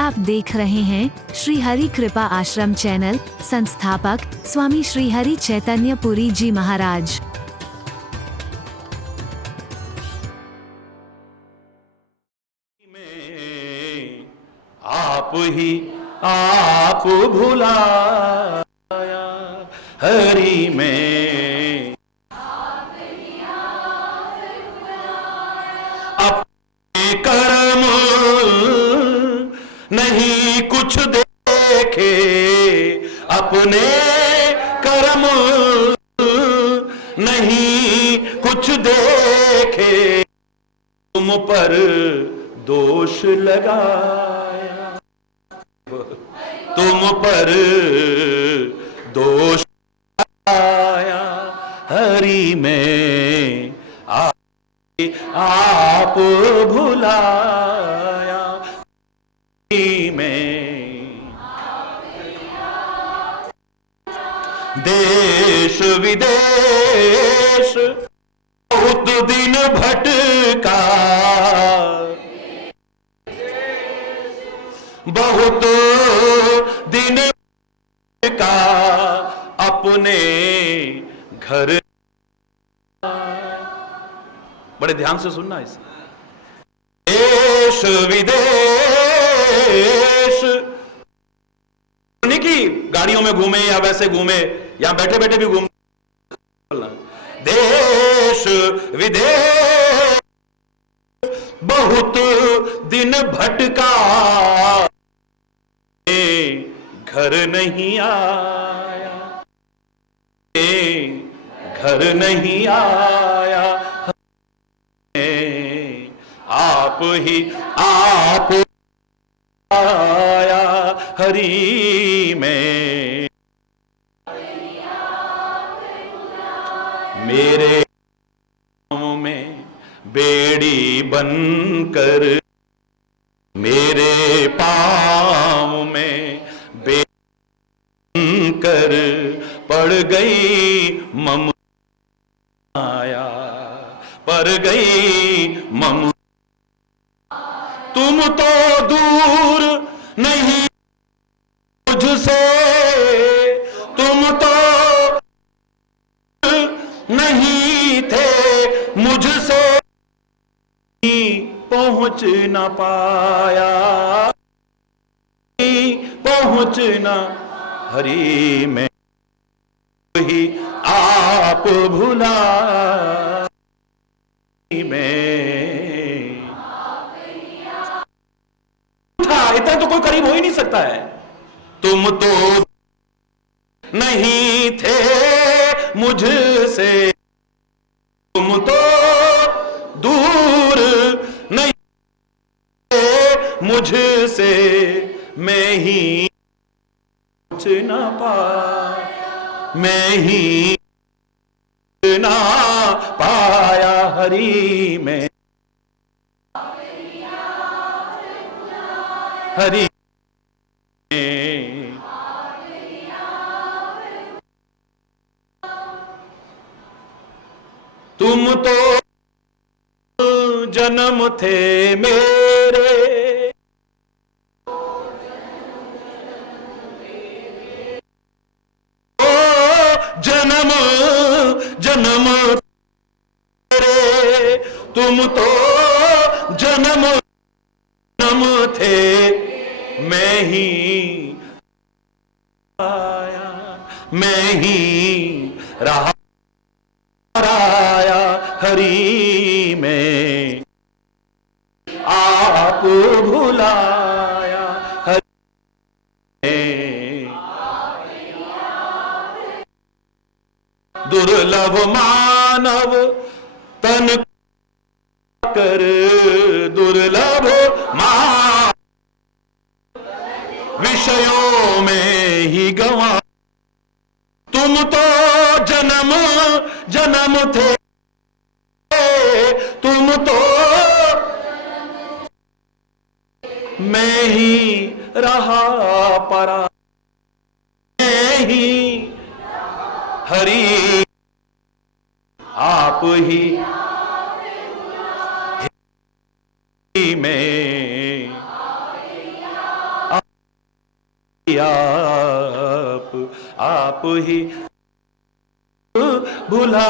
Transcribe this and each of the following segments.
आप देख रहे हैं श्री हरि कृपा आश्रम चैनल। संस्थापक स्वामी श्री हरि चैतन्य पुरी जी महाराज। आप ही आप भुलाया हरि में, अपने कर्म नहीं कुछ देखे, अपने कर्म नहीं कुछ देखे, तुम पर दोष लगाया, तुम पर दोष लगाया हरि में आप भुलाया हरि में। देश विदेश बहुत दिन भटका, बहुत दिन का अपने घर। बड़े ध्यान से सुनना इसे। देश विदेश की गाड़ियों में घूमे या वैसे घूमे या बैठे बैठे भी घूमे, देश विदेश बहुत दिन भटका, घर नहीं आया, घर नहीं आया, आप ही आप आया हरि में। मेरे पाँव में बेड़ी बनकर, मेरे पाँव में बेड़ी बनकर पड़ गई मम आया, पड़ गई मम। तुम तो दूर नहीं मुझसे, तुम तो नहीं थे मुझसे, पहुंच न पाया, पहुंच न हरि में ही आप भुला में। इतना तो कोई करीब हो ही नहीं सकता है। तुम तो नहीं थे मुझसे, तुम तो दूर नहीं थे मुझसे, मैं ही पहुंच ना पाया, मैं ही ना पाया हरि में, हरि में। तुम तो जन्म थे मेरे, ओ जन्म जन्म तेरे, तुम तो जन्म जन्म थे, मैं ही आया, मैं ही रहा हरि में, आप भुलाया हरि में। दुर्लभ मानव तन कर, दुर्लभ मान विषयों में ही गवा, तुम तो जन्म जन्म थे, तुम तो मैं ही रहा परा, मैं ही हरि आप ही में। आप ही भुला।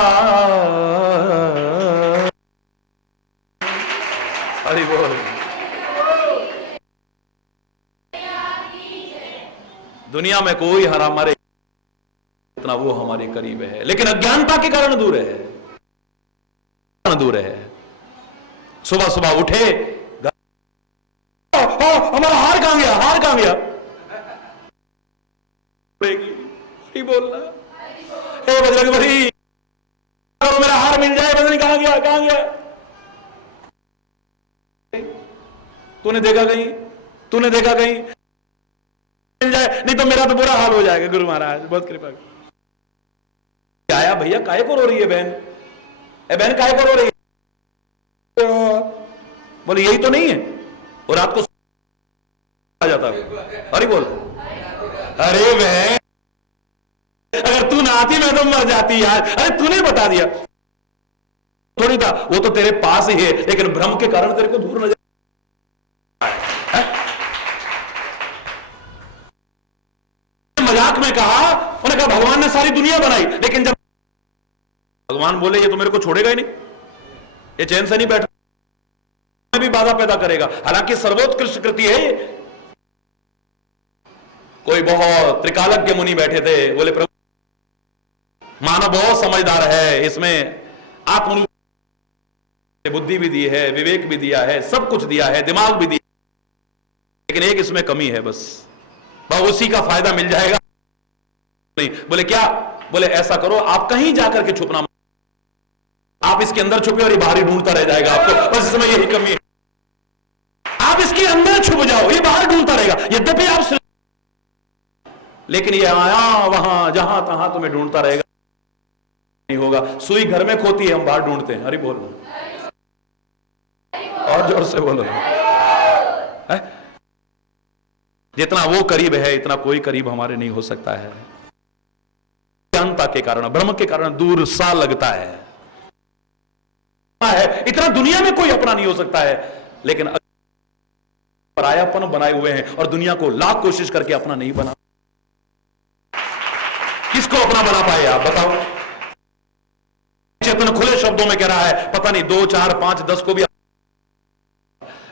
हरि बोल। दुनिया में कोई हमारे इतना वो हमारे करीब है, लेकिन अज्ञानता के कारण दूर है। सुबह सुबह उठे, हमारा हार कहां गया? बोलना हे बजरंग बली, मेरा हार मिल जाए। बजरंग कहां गया? तूने देखा कहीं? मिल जाए, नहीं तो मेरा तो बुरा हाल हो जाएगा। गुरु महाराज बहुत कृपा। आया भैया, काहे को रो रही है बहन? बहन काहे को रो रही है? बोले यही तो नहीं है। और रात को आ जाता है। अरे बोल, अरे बहन अगर तू ना आती मैं तो मर जाती यार। अरे तूने बता दिया थोड़ी था, वो तो तेरे पास ही है, लेकिन भ्रम के कारण तेरे को दूर नजर। मजाक में कहा, उन्होंने कहा भगवान ने सारी दुनिया बनाई, लेकिन जब भगवान बोले ये तो मेरे को छोड़ेगा ही नहीं, ये चैन से नहीं बैठ, भी बाधा पैदा करेगा। हालांकि सर्वोत्कृष्ट कृति है ये। कोई बहुत त्रिकालज्ञ मुनि बैठे थे, बोले प्रभु मानव बहुत समझदार है, इसमें आत्म बुद्धि भी दी है, विवेक भी दिया है, सब कुछ दिया है, दिमाग भी दिया, लेकिन एक इसमें कमी है बस, उसी का फायदा मिल जाएगा नहीं। बोले क्या? बोले ऐसा करो आप कहीं जाकर के छुपना, आप इसके अंदर छुपे और ये बाहर ही ढूंढता रह जाएगा आपको, बस इसमें यही कमी है। आप इसके अंदर छुप जाओ, ये बाहर ढूंढता रहेगा, यद्यपि आप, लेकिन ये आया वहां जहां तहां तुम्हें ढूंढता रहेगा, नहीं होगा। सुई घर में खोती है, हम बाहर ढूंढते हैं। अरे बोलो और जोर से बोलो है? जितना वो करीब है इतना कोई करीब हमारे नहीं हो सकता है। ज्ञानता के कारण, ब्रह्म के कारण दूर सा लगता है। इतना दुनिया में कोई अपना नहीं हो सकता है, लेकिन परायापन बनाए हुए हैं और दुनिया को लाख कोशिश करके अपना नहीं बना। किसको अपना बना पाए आप बताओ? चेतन खुले शब्दों में कह रहा है, पता नहीं 2, 4, 5, 10 को भी,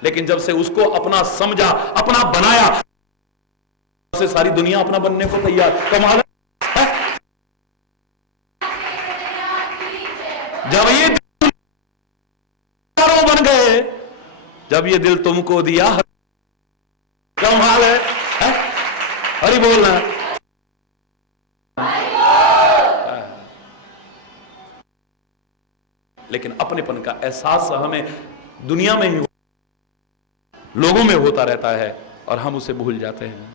लेकिन जब से उसको अपना समझा, अपना बनाया, से सारी दुनिया अपना बनने को तैयार। कमाल है। जब ये बन गए, जब ये दिल तुमको दिया, कमाल है। अरे बोलना, लेकिन अपनेपन का एहसास हमें दुनिया में ही, लोगों में होता रहता है और हम उसे भूल जाते हैं।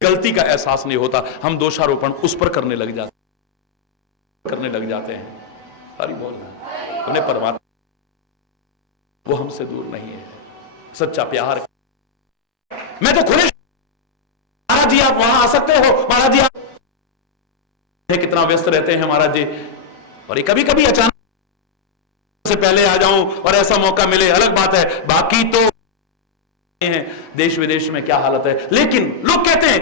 गलती का एहसास नहीं होता, हम दोषारोपण उस पर करने लग जाते हैं। हरि बोल। उन्हें परमात्मा वो हमसे दूर नहीं है। सच्चा प्यार, मैं तो खुले, महाराज जी आप वहां आ सकते हो, महाराज जी आप कितना व्यस्त रहते हैं महाराज जी, और ये कभी कभी अचानक से पहले आ जाऊं और ऐसा मौका मिले अलग बात है, बाकी तो हैं देश विदेश में क्या हालत है। लेकिन लोग कहते हैं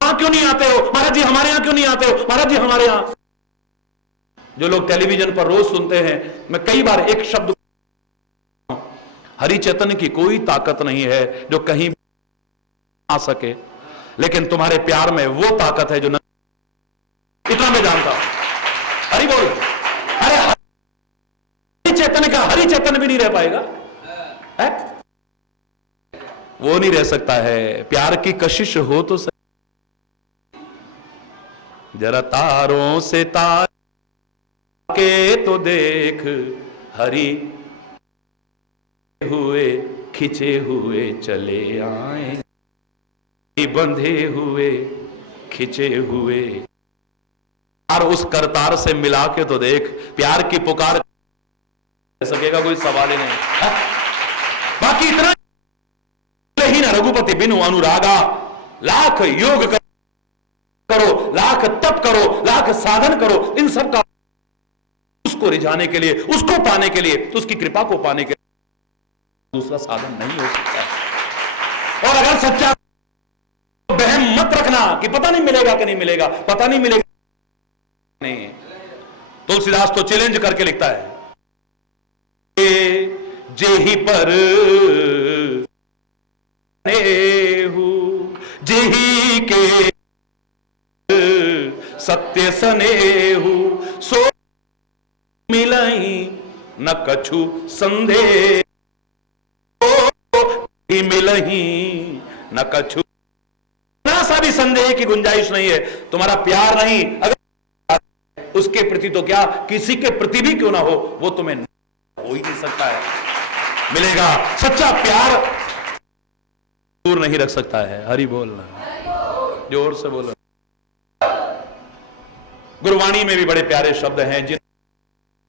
वहां क्यों नहीं आते हो महाराज जी, हमारे यहां क्यों नहीं आते हो महाराज जी, हमारे यहां। जो लोग टेलीविजन पर रोज सुनते हैं, मैं कई बार एक शब्द, हरि चैतन्य की कोई ताकत नहीं है जो कहीं आ सके, लेकिन तुम्हारे प्यार में वो ताकत है जो न, इतना मैं जानता हूं। हरि बोल। अरे हरि चैतन्य का हरि चैतन्य भी नहीं रह पाएगा है? वो नहीं रह सकता है। प्यार की कशिश हो तो सही, जरा तारों से तार के तो देख, हरि हुए खिंचे हुए चले आए, बंधे हुए खिंचे हुए, और उस करतार से मिला के तो देख। प्यार की पुकार सकेगा कोई सवाल ही नहीं है? बाकी इतना ही ना, रघुपति बिनु अनुरागा, लाख योग करो, लाख तप करो, लाख साधन करो, इन सब का उसको रिझाने के लिए, उसको पाने के लिए, तो उसकी कृपा को पाने के लिए दूसरा साधन नहीं हो सकता है। और अगर सच्चा वहम मत रखना कि पता नहीं मिलेगा कि नहीं मिलेगा, पता नहीं मिलेगा नहीं। तुलसीदास तो चैलेंज करके लिखता है, जेही पर जेही के सत्य सनेहु सो मिलई न कछु संदेह, मिलही न कछु सा भी संदेह की गुंजाइश नहीं है। तुम्हारा प्यार नहीं, अगर उसके प्रति तो क्या किसी के प्रति भी क्यों ना हो, वो तुम्हें हो ही नहीं सकता है। मिलेगा सच्चा प्यार दूर नहीं रख सकता है। हरि बोलना, जोर से बोलना। गुरवाणी में भी बड़े प्यारे शब्द हैं, जिन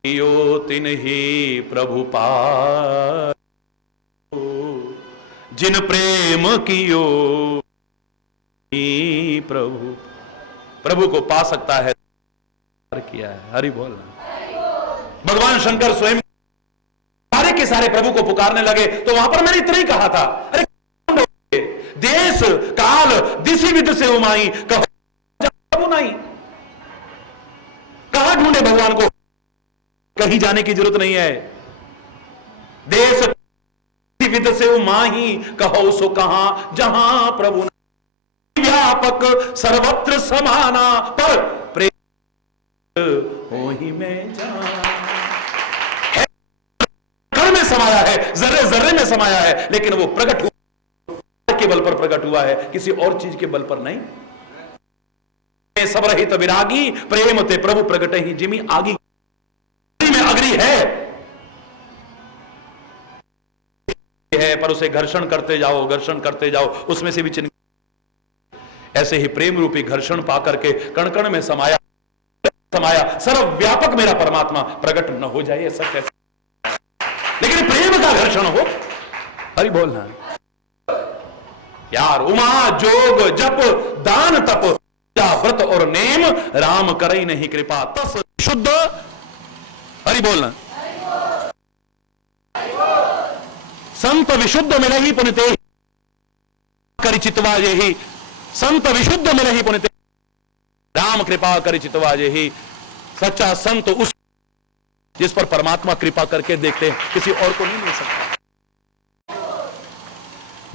यो तिन ही प्रभु पार, जिन प्रेम कियो प्रभु, प्रभु को पा सकता है किया है। हरि बोलना। भगवान शंकर स्वयं सारे के सारे प्रभु को पुकारने लगे, तो वहां पर मैंने इतना ही कहा था, अरे देश काल दिशि विद से उमाई, कहो नहीं, कहां ढूंढे भगवान को, कहीं जाने की जरूरत नहीं है। देश विद से उमाही, कहो सो कहां जहां प्रभु व्यापक सर्वत्र समाना, पर प्रेम हो ही में कण में समाया है, जर्रे जर्रे में समाया है, लेकिन वो प्रकट हुआ के बल पर प्रकट हुआ है, किसी और चीज के बल पर नहीं। सब रहित विरागी प्रेम ते प्रभु प्रकट ही जिमी आगी में अग्नि है पर उसे घर्षण करते जाओ, घर्षण करते जाओ, उसमें से भी चिन्ह। ऐसे ही प्रेम रूपी घर्षण पाकर के कण कण में समाया सर्वव्यापक मेरा परमात्मा प्रकट न हो जाए, ऐसा कैसे? लेकिन प्रेम का घर्षण हो। हरि बोलना यार। उमा जोग जप दान तप व्रत और नेम, राम करे नहीं कृपा तस शुद्ध। हरि बोलना। संत विशुद्ध मिले ही पुनिते करिचितवा यही, संत विशुद्ध मिले ही पुनिते राम कृपा करिचितवा यही। सच्चा संत उस जिस पर परमात्मा कृपा करके देखते हैं, किसी और को नहीं मिल सकता।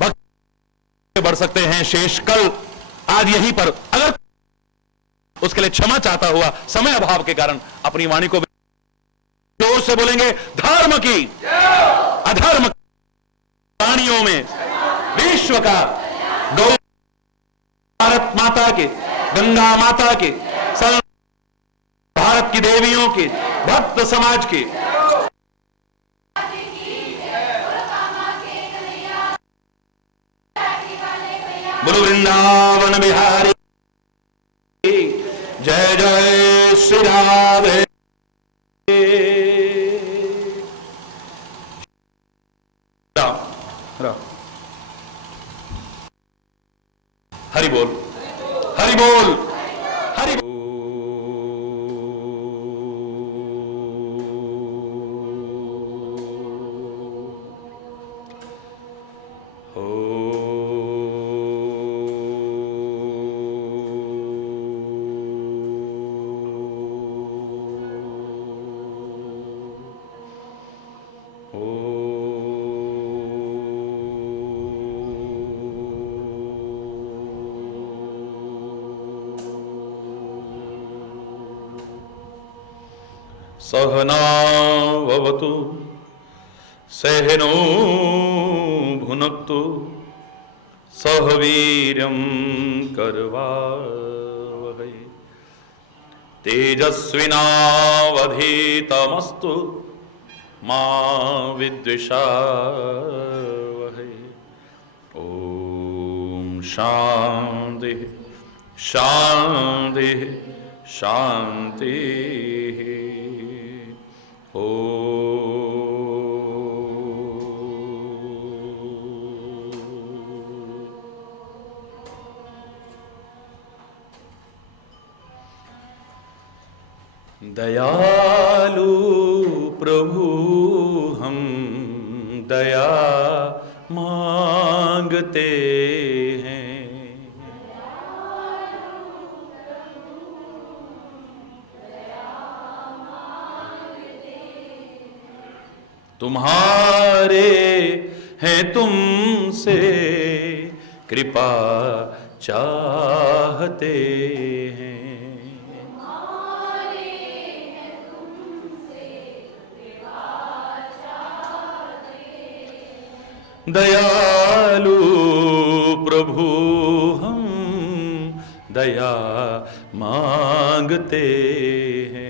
भक्त बढ़ सकते हैं शेष कल आज यहीं पर, अगर उसके लिए क्षमा चाहता हुआ समय अभाव के कारण अपनी वाणी को जोर से बोलेंगे, धर्म की अधर्म प्राणियों में विश्व का, गौ भारत माता के, गंगा माता के, भारत की देवियों के, भक्त समाज के, बोलो वृंदावन बिहारी जय जय श्री राधे। हरि बोल, हरि बोल, हरि बोल। सहनावतु सहनो भुनक्तु सह वीर्यं करवावहै तेजस्विनावधीतमस्तु मा विद्विषावहै। ओम शांति शांति शांति। दयालु प्रभु हम दया मांगते हैं, तुम्हारे हैं तुमसे कृपा चाहते हैं। दयालु प्रभु हम दया मांगते हैं।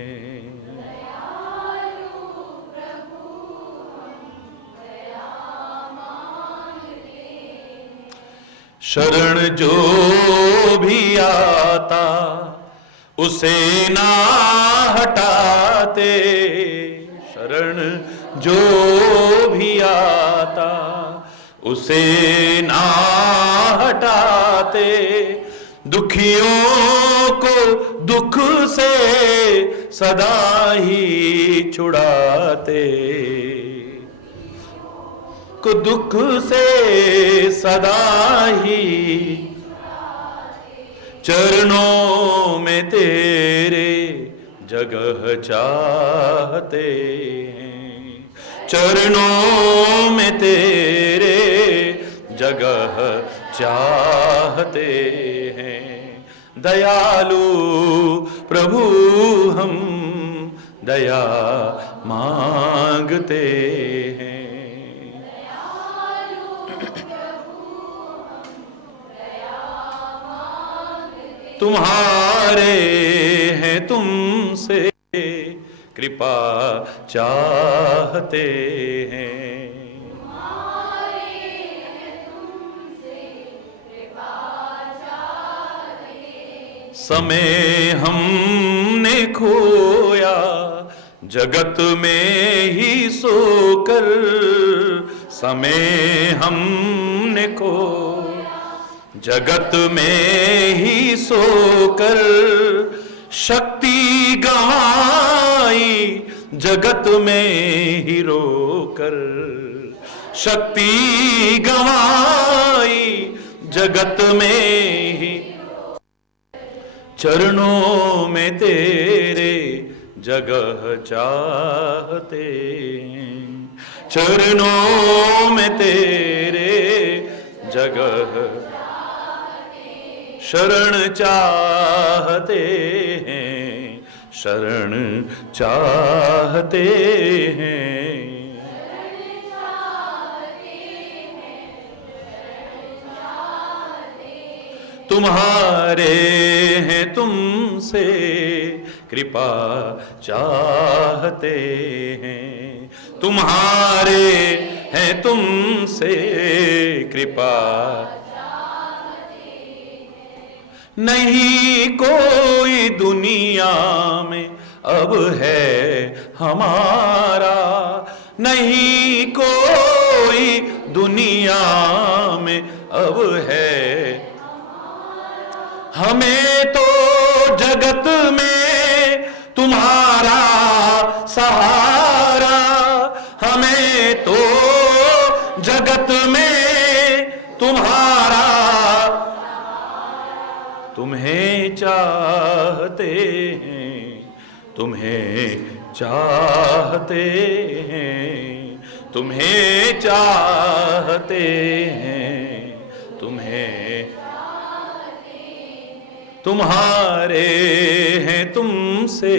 शरण जो भी आता उसे ना हटाते। शरण जो भी आता उसे ना हटाते। दुखियों को दुख से सदा ही छुड़ाते। को दुख से सदा ही चरणों में तेरे जगह चाहते हैं। चरणों में तेरे जगह चाहते हैं। दयालु प्रभु हम दया मांगते हैं। तुम्हारे हैं तुमसे कृपा चाहते हैं। समय हमने खोया जगत में ही सोकर। समय हमने खोया जगत में ही सोकर। शक्ति गंवाई जगत में ही रोकर। शक्ति गंवाई जगत में ही। चरणों में तेरे जगह चाहते हैं। चरणों में तेरे जगह शरण चाहते हैं। शरण चाहते हैं। तुम्हारे हैं तुमसे कृपा चाहते हैं। तुम्हारे हैं तुमसे कृपा। नहीं कोई दुनिया में अब है हमारा। नहीं कोई दुनिया में अब है। हमें तो जगत में तुम्हारा सहारा। हमें तो जगत में तुम्हारा। तुम्हें चाहते हैं। तुम्हें चाहते हैं। तुम्हें चाहते हैं। तुम्हें तुम्हारे हैं तुमसे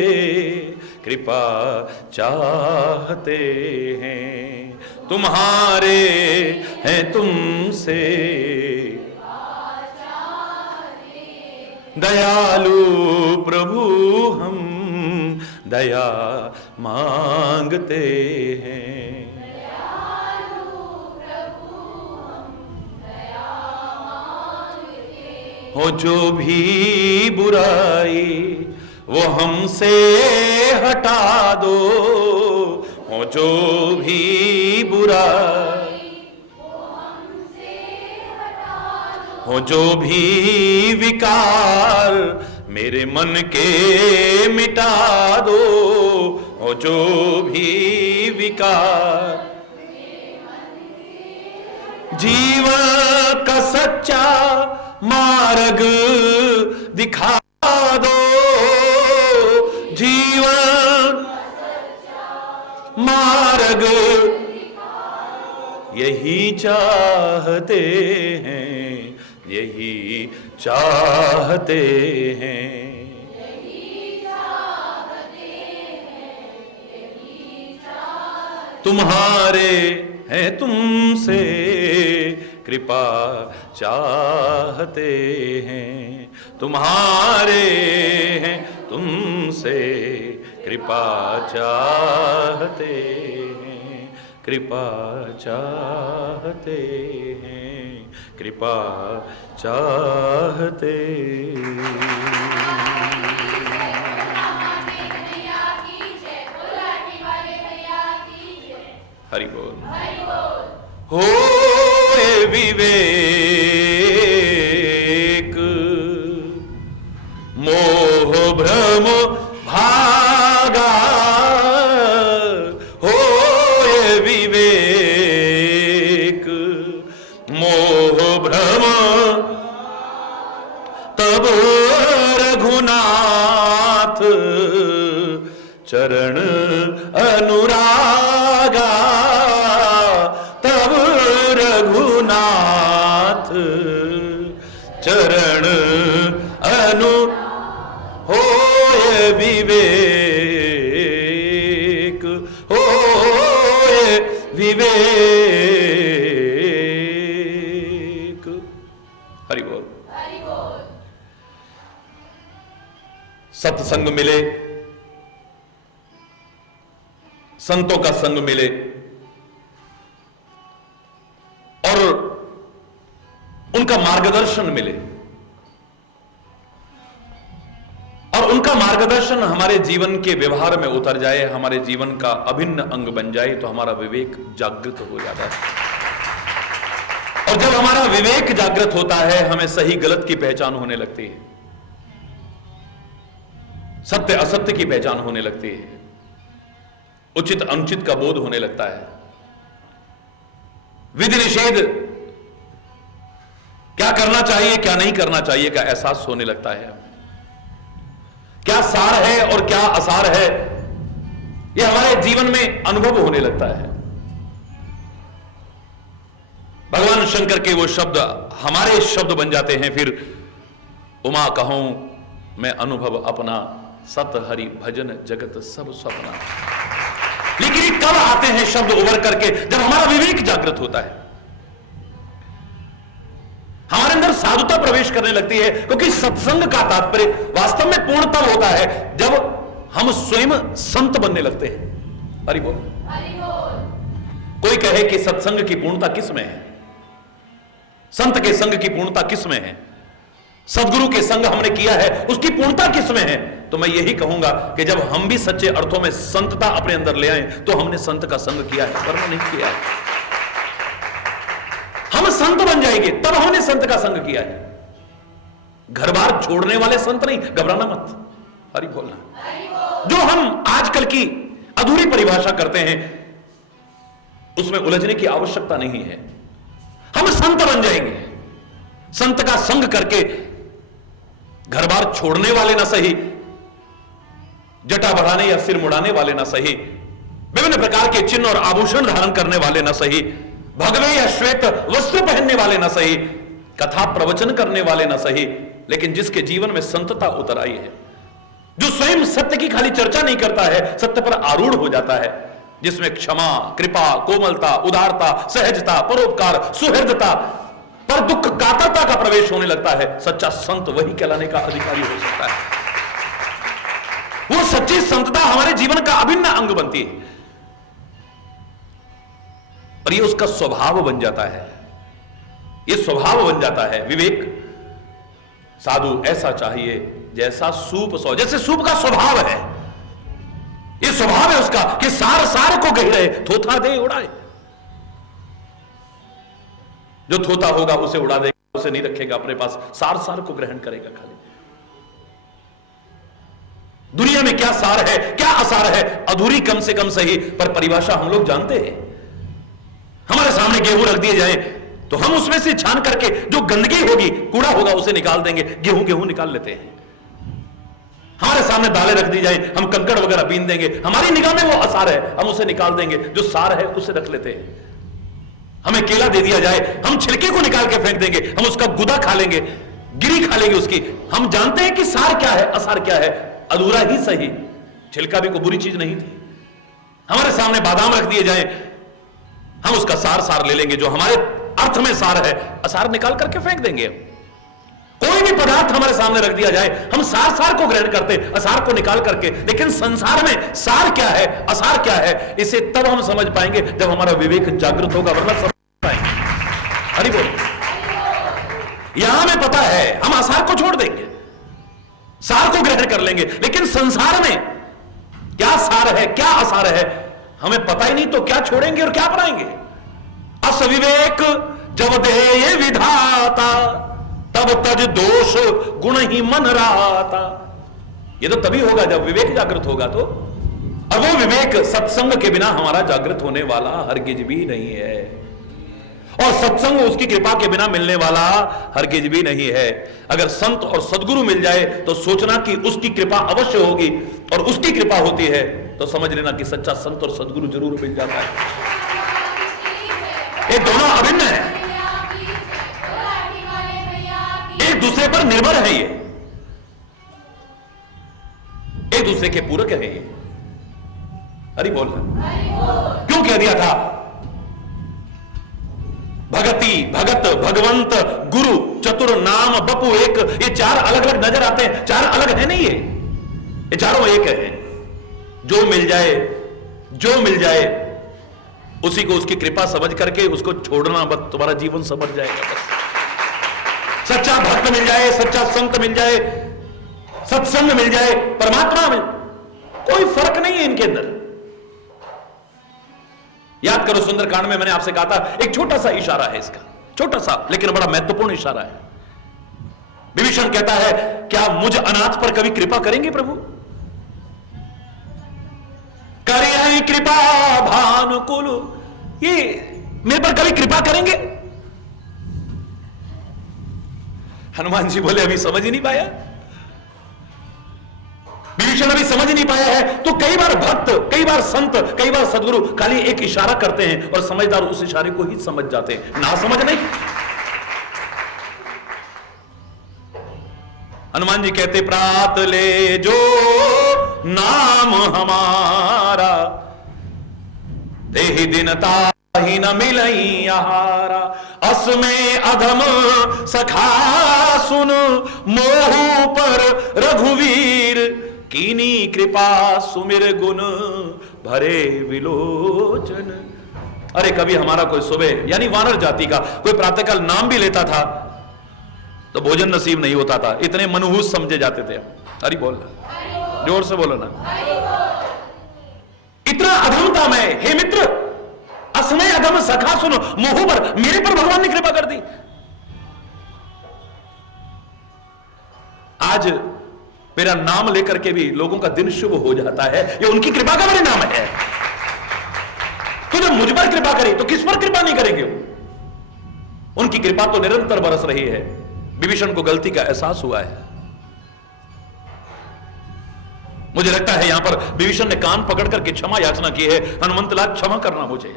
कृपा चाहते हैं। तुम्हारे हैं तुमसे दयालु प्रभु हम दया मांगते हैं। हो जो भी बुराई वो हमसे हटा दो। हो जो भी बुराई हो जो भी विकार मेरे मन के मिटा दो। हो जो भी विकार जीवन का सच्चा मार्ग दिखा दो। जीवन मार्ग यही चाहते हैं, यही चाहते हैं, तुम्हारे हैं तुमसे कृपा चाहते हैं, तुम्हारे हैं तुमसे कृपा चाहते हैं, कृपा चाहते हैं, कृपा चाहते हरि बोल। हो विवेक मोह भ्रम भागा, हो विवेक मोह भ्रम तब रघुनाथ चरण अनुरागा, तब रघुनाथ चरण अनु होए विवेक, होए विवेक। हरि बोल। सत्संग मिले, संतों का संग मिले और उनका मार्गदर्शन मिले और उनका मार्गदर्शन हमारे जीवन के व्यवहार में उतर जाए, हमारे जीवन का अभिन्न अंग बन जाए, तो हमारा विवेक जागृत हो जाता है। और जब हमारा विवेक जागृत होता है, हमें सही गलत की पहचान होने लगती है, सत्य असत्य की पहचान होने लगती है, उचित अनुचित का बोध होने लगता है, विधि निषेध क्या करना चाहिए क्या नहीं करना चाहिए का एहसास होने लगता है, क्या सार है और क्या असार है यह हमारे जीवन में अनुभव होने लगता है। भगवान शंकर के वो शब्द हमारे शब्द बन जाते हैं, फिर उमा कहूं मैं अनुभव अपना, सत हरि भजन जगत सब सपना। लेकिन ये कब आते हैं शब्द उभर करके? जब हमारा विवेक जागृत होता है, हमारे अंदर साधुता प्रवेश करने लगती है, क्योंकि सत्संग का तात्पर्य वास्तव में पूर्ण तब होता है जब हम स्वयं संत बनने लगते हैं। हरि बोल। कोई कहे कि सत्संग की पूर्णता किस में है, संत के संग की पूर्णता किस में है, सदगुरु के संग हमने किया है उसकी पूर्णता किस में है, तो मैं यही कहूंगा कि जब हम भी सच्चे अर्थों में संतता अपने अंदर ले आए तो हमने संत का संग किया है, वरना नहीं किया है। हम संत बन जाएंगे तब हमने संत का संग किया है। घर बार छोड़ने वाले संत नहीं, घबराना मत, हरि बोलना। जो हम आजकल की अधूरी परिभाषा करते हैं उसमें उलझने की आवश्यकता नहीं है। हम संत बन जाएंगे, संत का संग करके, घर बार छोड़ने वाले ना सही, जटा बढ़ाने या सिर मुड़ाने वाले ना सही, विभिन्न प्रकार के चिन्ह और आभूषण धारण करने वाले ना सही, भगवे या श्वेत वस्त्र पहनने वाले ना सही, कथा प्रवचन करने वाले ना सही, लेकिन जिसके जीवन में संतता उतर आई है, जो स्वयं सत्य की खाली चर्चा नहीं करता है, सत्य पर आरूढ़ हो जाता है, जिसमें क्षमा, कृपा, कोमलता, उदारता, सहजता, परोपकार, सुहृदता, पर दुख कातरता का प्रवेश होने लगता है, सच्चा संत वही कहलाने का अधिकारी हो सकता है। वो सच्ची संतता हमारे जीवन का अभिन्न अंग बनती है और ये उसका स्वभाव बन जाता है, ये स्वभाव बन जाता है। विवेक साधु ऐसा चाहिए जैसा सूप सौ, जैसे सूप का स्वभाव है, ये स्वभाव है उसका कि सार सार को गहरे थोथा दे उड़ाए। जो थोथा होगा उसे उड़ा देगा, उसे नहीं रखेगा अपने पास, सार सार को ग्रहण करेगा खाली। दुनिया में क्या सार है क्या असार है, अधूरी कम से कम सही, पर परिभाषा हम लोग जानते हैं। हमारे सामने गेहूं रख दिए जाए तो हम उसमें से छान करके जो गंदगी होगी, कूड़ा होगा, उसे निकाल देंगे, गेहूं गेहूं निकाल लेते हैं। हमारे सामने दालें रख दी जाए, हम कंकड़ वगैरह बीन देंगे, हमारी निगाह में वो असार है, हम उसे निकाल देंगे, जो सार है उसे रख लेते हैं। हमें केला दे दिया जाए, हम छिलके को निकाल के फेंक देंगे, हम उसका गुदा खा लेंगे, गिरी खा लेंगे उसकी। हम जानते हैं कि सार क्या है, असार क्या है, अधूरा ही सही, छिलका भी कोई बुरी चीज नहीं थी। हमारे सामने बादाम रख दिए जाए, हम उसका सार ले लेंगे, जो हमारे अर्थ में सार है, असार निकाल करके फेंक देंगे। कोई भी पदार्थ हमारे सामने रख दिया जाए, हम सार को ग्रहण करते, असार को निकाल करके। लेकिन संसार में सार क्या है, असार क्या है, इसे तब हम समझ पाएंगे जब हमारा विवेक जागृत होगा, वरना समझ पाएंगे। हरि बोल। यहां हमें पता है, हम असार को छोड़ देंगे, सार को ग्रहण कर लेंगे। लेकिन संसार में क्या सार है, क्या असार है, हमें पता ही नहीं, तो क्या छोड़ेंगे और क्या अपनाएंगे। असविवेक जब दे विधाता, तब तज दोष गुण ही मन रहा। ये तो तभी होगा जब विवेक जागृत होगा। तो और वो विवेक सत्संग के बिना हमारा जागृत होने वाला हरगिज भी नहीं है, और सत्संग उसकी कृपा के बिना मिलने वाला हरगिज भी नहीं है। अगर संत और सदगुरु मिल जाए तो सोचना कि उसकी कृपा अवश्य होगी, और उसकी कृपा होती है तो समझ लेना कि सच्चा संत और सदगुरु जरूर मिल जाता है। ये दोनों अभिन्न है, एक दूसरे पर निर्भर है, ये एक दूसरे के पूरक है। ये हरि बोल। क्यों कह दिया था भगति, भगत, भगवंत, गुरु, चतुर, नाम, बपू एक, ये चार अलग अलग नजर आते हैं, चार अलग है नहीं, ये चारों एक है। जो मिल जाए, जो मिल जाए उसी को उसकी कृपा समझ करके उसको छोड़ना मत, तुम्हारा जीवन समझ जाएगा। बस सच्चा भक्त मिल जाए, सच्चा संत मिल जाए, सत्संग मिल जाए, परमात्मा में कोई फर्क नहीं है इनके अंदर। याद करो सुंदरकांड में मैंने आपसे कहा था, एक छोटा सा इशारा है इसका, छोटा सा लेकिन बड़ा महत्वपूर्ण इशारा है। विभीषण कहता है, क्या मुझ अनाथ पर कभी कृपा करेंगे प्रभु? करे कृपा भानुकुल, ये मेरे पर कभी कृपा करेंगे? हनुमान जी बोले अभी समझ ही नहीं पाया, विभीषण अभी समझ नहीं पाया है। तो कई बार भक्त, कई बार संत, कई बार सदगुरु खाली एक इशारा करते हैं और समझदार उस इशारे को ही समझ जाते हैं, ना समझ नहीं। हनुमान जी कहते, प्रात ले जो नाम हमारा, देहि दिनता ही न मिलई आहारा। असमय अधम सखा सुन, मोहू पर रघुवीर, कीनी कृपा सुमिर गुण भरे विलोचन। अरे कभी हमारा कोई सुबह, यानी वानर जाति का कोई प्रातःकाल नाम भी लेता था तो भोजन नसीब नहीं होता था, इतने मनहूस समझे जाते थे। अरे बोल, जोर से बोलो ना। इतना अधमता में, हे मित्र, असमय अधम सखा सुनो, मोह पर, मेरे पर भगवान ने कृपा कर दी। आज मेरा नाम लेकर के भी लोगों का दिन शुभ हो जाता है, ये उनकी कृपा का परिणाम है। तो जब मुझ पर कृपा करी तो किस पर कृपा नहीं करेंगे? उनकी कृपा तो निरंतर बरस रही है। विभीषण को गलती का एहसास हुआ है। मुझे लगता है यहां पर विभीषण ने कान पकड़ करके क्षमा याचना की है, हनुमंत लाल क्षमा करना मुझे,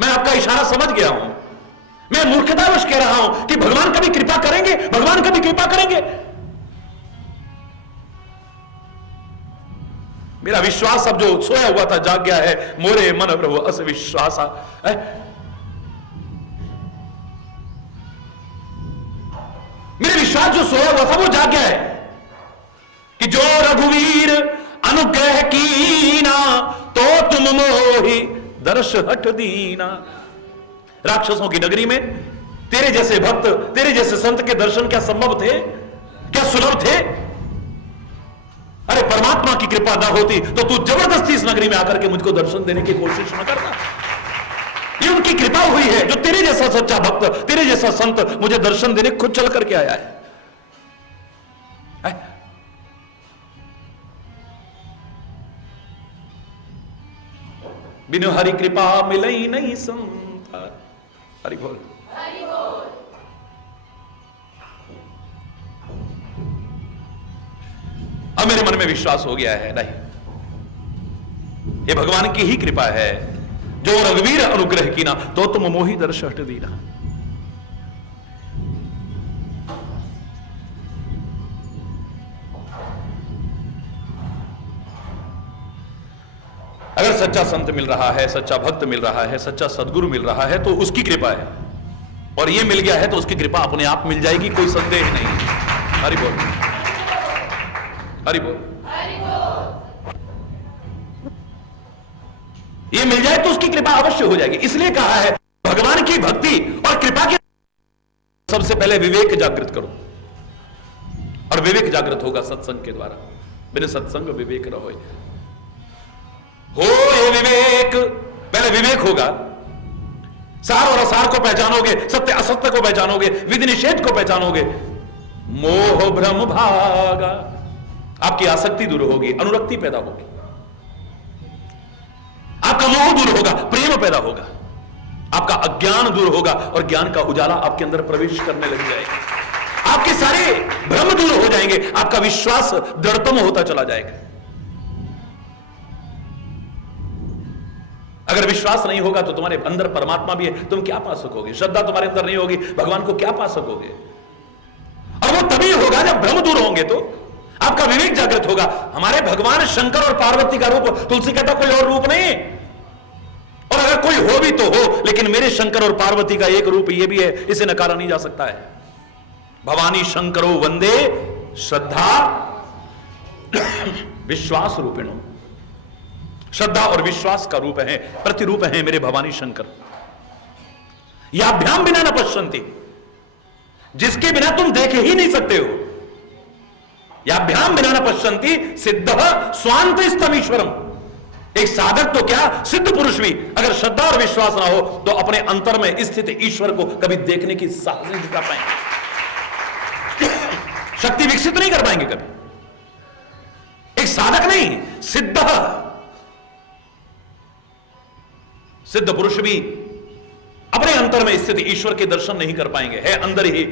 मैं आपका इशारा समझ गया हूं, मैं मूर्खतावश कह रहा हूं कि भगवान कभी कृपा करेंगे, भगवान कभी कृपा करेंगे। मेरा विश्वास अब जो सोया हुआ था जाग गया है। मोरे मन प्रभु अस विश्वासा, मेरे विश्वास जो सोया हुआ था वो जाग गया है कि जो रघुवीर अनुग्रह कीना, तो तुम मोहि दर्श हट दीना। राक्षसों की नगरी में तेरे जैसे भक्त, तेरे जैसे संत के दर्शन क्या संभव थे, क्या सुलभ थे? अरे परमात्मा की कृपा ना होती तो तू जबरदस्ती इस नगरी में आकर के मुझको दर्शन देने की कोशिश न करना। ये उनकी कृपा हुई है, जो तेरे जैसा सच्चा भक्त, तेरे जैसा संत मुझे दर्शन देने खुद चल करके आया है। बिनु हरि कृपा मिलई नहीं संता। हरि बोल। अब मेरे मन में विश्वास हो गया है, नहीं, ये भगवान की ही कृपा है। जो रघुवीर अनुग्रह कीना, तो तुम मोहि दर्श हट दीना। अगर सच्चा संत मिल रहा है, सच्चा भक्त मिल रहा है, सच्चा सदगुरु मिल रहा है, तो उसकी कृपा है, और ये मिल गया है तो उसकी कृपा अपने आप मिल जाएगी, कोई संदेह नहीं। हरि बोल, हरि बोल। ये मिल जाए तो उसकी कृपा अवश्य हो जाएगी। इसलिए कहा है भगवान की भक्ति और कृपा की सबसे पहले विवेक जागृत करो, और विवेक जागृत होगा सत्संग के द्वारा। बिना सत्संग विवेक रहो हो, ये विवेक, पहले विवेक होगा, सार और असार को पहचानोगे, सत्य असत्य को पहचानोगे, विधि निषेध को पहचानोगे, मोह भ्रम भागा, आपकी आसक्ति दूर होगी, अनुरक्ति पैदा होगी, आपका मोह दूर होगा, प्रेम पैदा होगा, आपका अज्ञान दूर होगा और ज्ञान का उजाला आपके अंदर प्रवेश करने लग जाएगा, आपके सारे भ्रम दूर हो जाएंगे, आपका विश्वास दृढ़तम होता चला जाएगा। अगर विश्वास नहीं होगा तो तुम्हारे अंदर परमात्मा भी है, तुम क्या पा सकोगे? श्रद्धा तुम्हारे अंदर नहीं होगी, भगवान को क्या पा सकोगे? और वो तभी होगा जब भ्रम दूर होंगे, तो आपका विवेक जागृत होगा। हमारे भगवान शंकर और पार्वती का रूप, तुलसी कहता कोई और रूप नहीं, और अगर कोई हो भी तो हो, लेकिन मेरे शंकर और पार्वती का एक रूप ये भी है, इसे नकारा नहीं जा सकता है। भवानी शंकरो वंदे श्रद्धा विश्वास रूपिणो, श्रद्धा और विश्वास का रूप है, प्रतिरूप है मेरे भवानी शंकर। याभ्याम बिना न पश्यन्ति, जिसके बिना तुम देख ही नहीं सकते हो। याभ्याम बिना न पश्यन्ति सिद्ध स्वांत स्तम ईश्वरम। एक साधक तो क्या, सिद्ध पुरुष भी अगर श्रद्धा और विश्वास ना हो तो अपने अंतर में स्थित ईश्वर को कभी देखने की साहस नहीं जुटा पाएंगे, शक्ति विकसित नहीं कर पाएंगे कभी। एक साधक नहीं, सिद्ध पुरुष भी अपने अंतर में स्थित ईश्वर के दर्शन नहीं कर पाएंगे, है अंदर ही,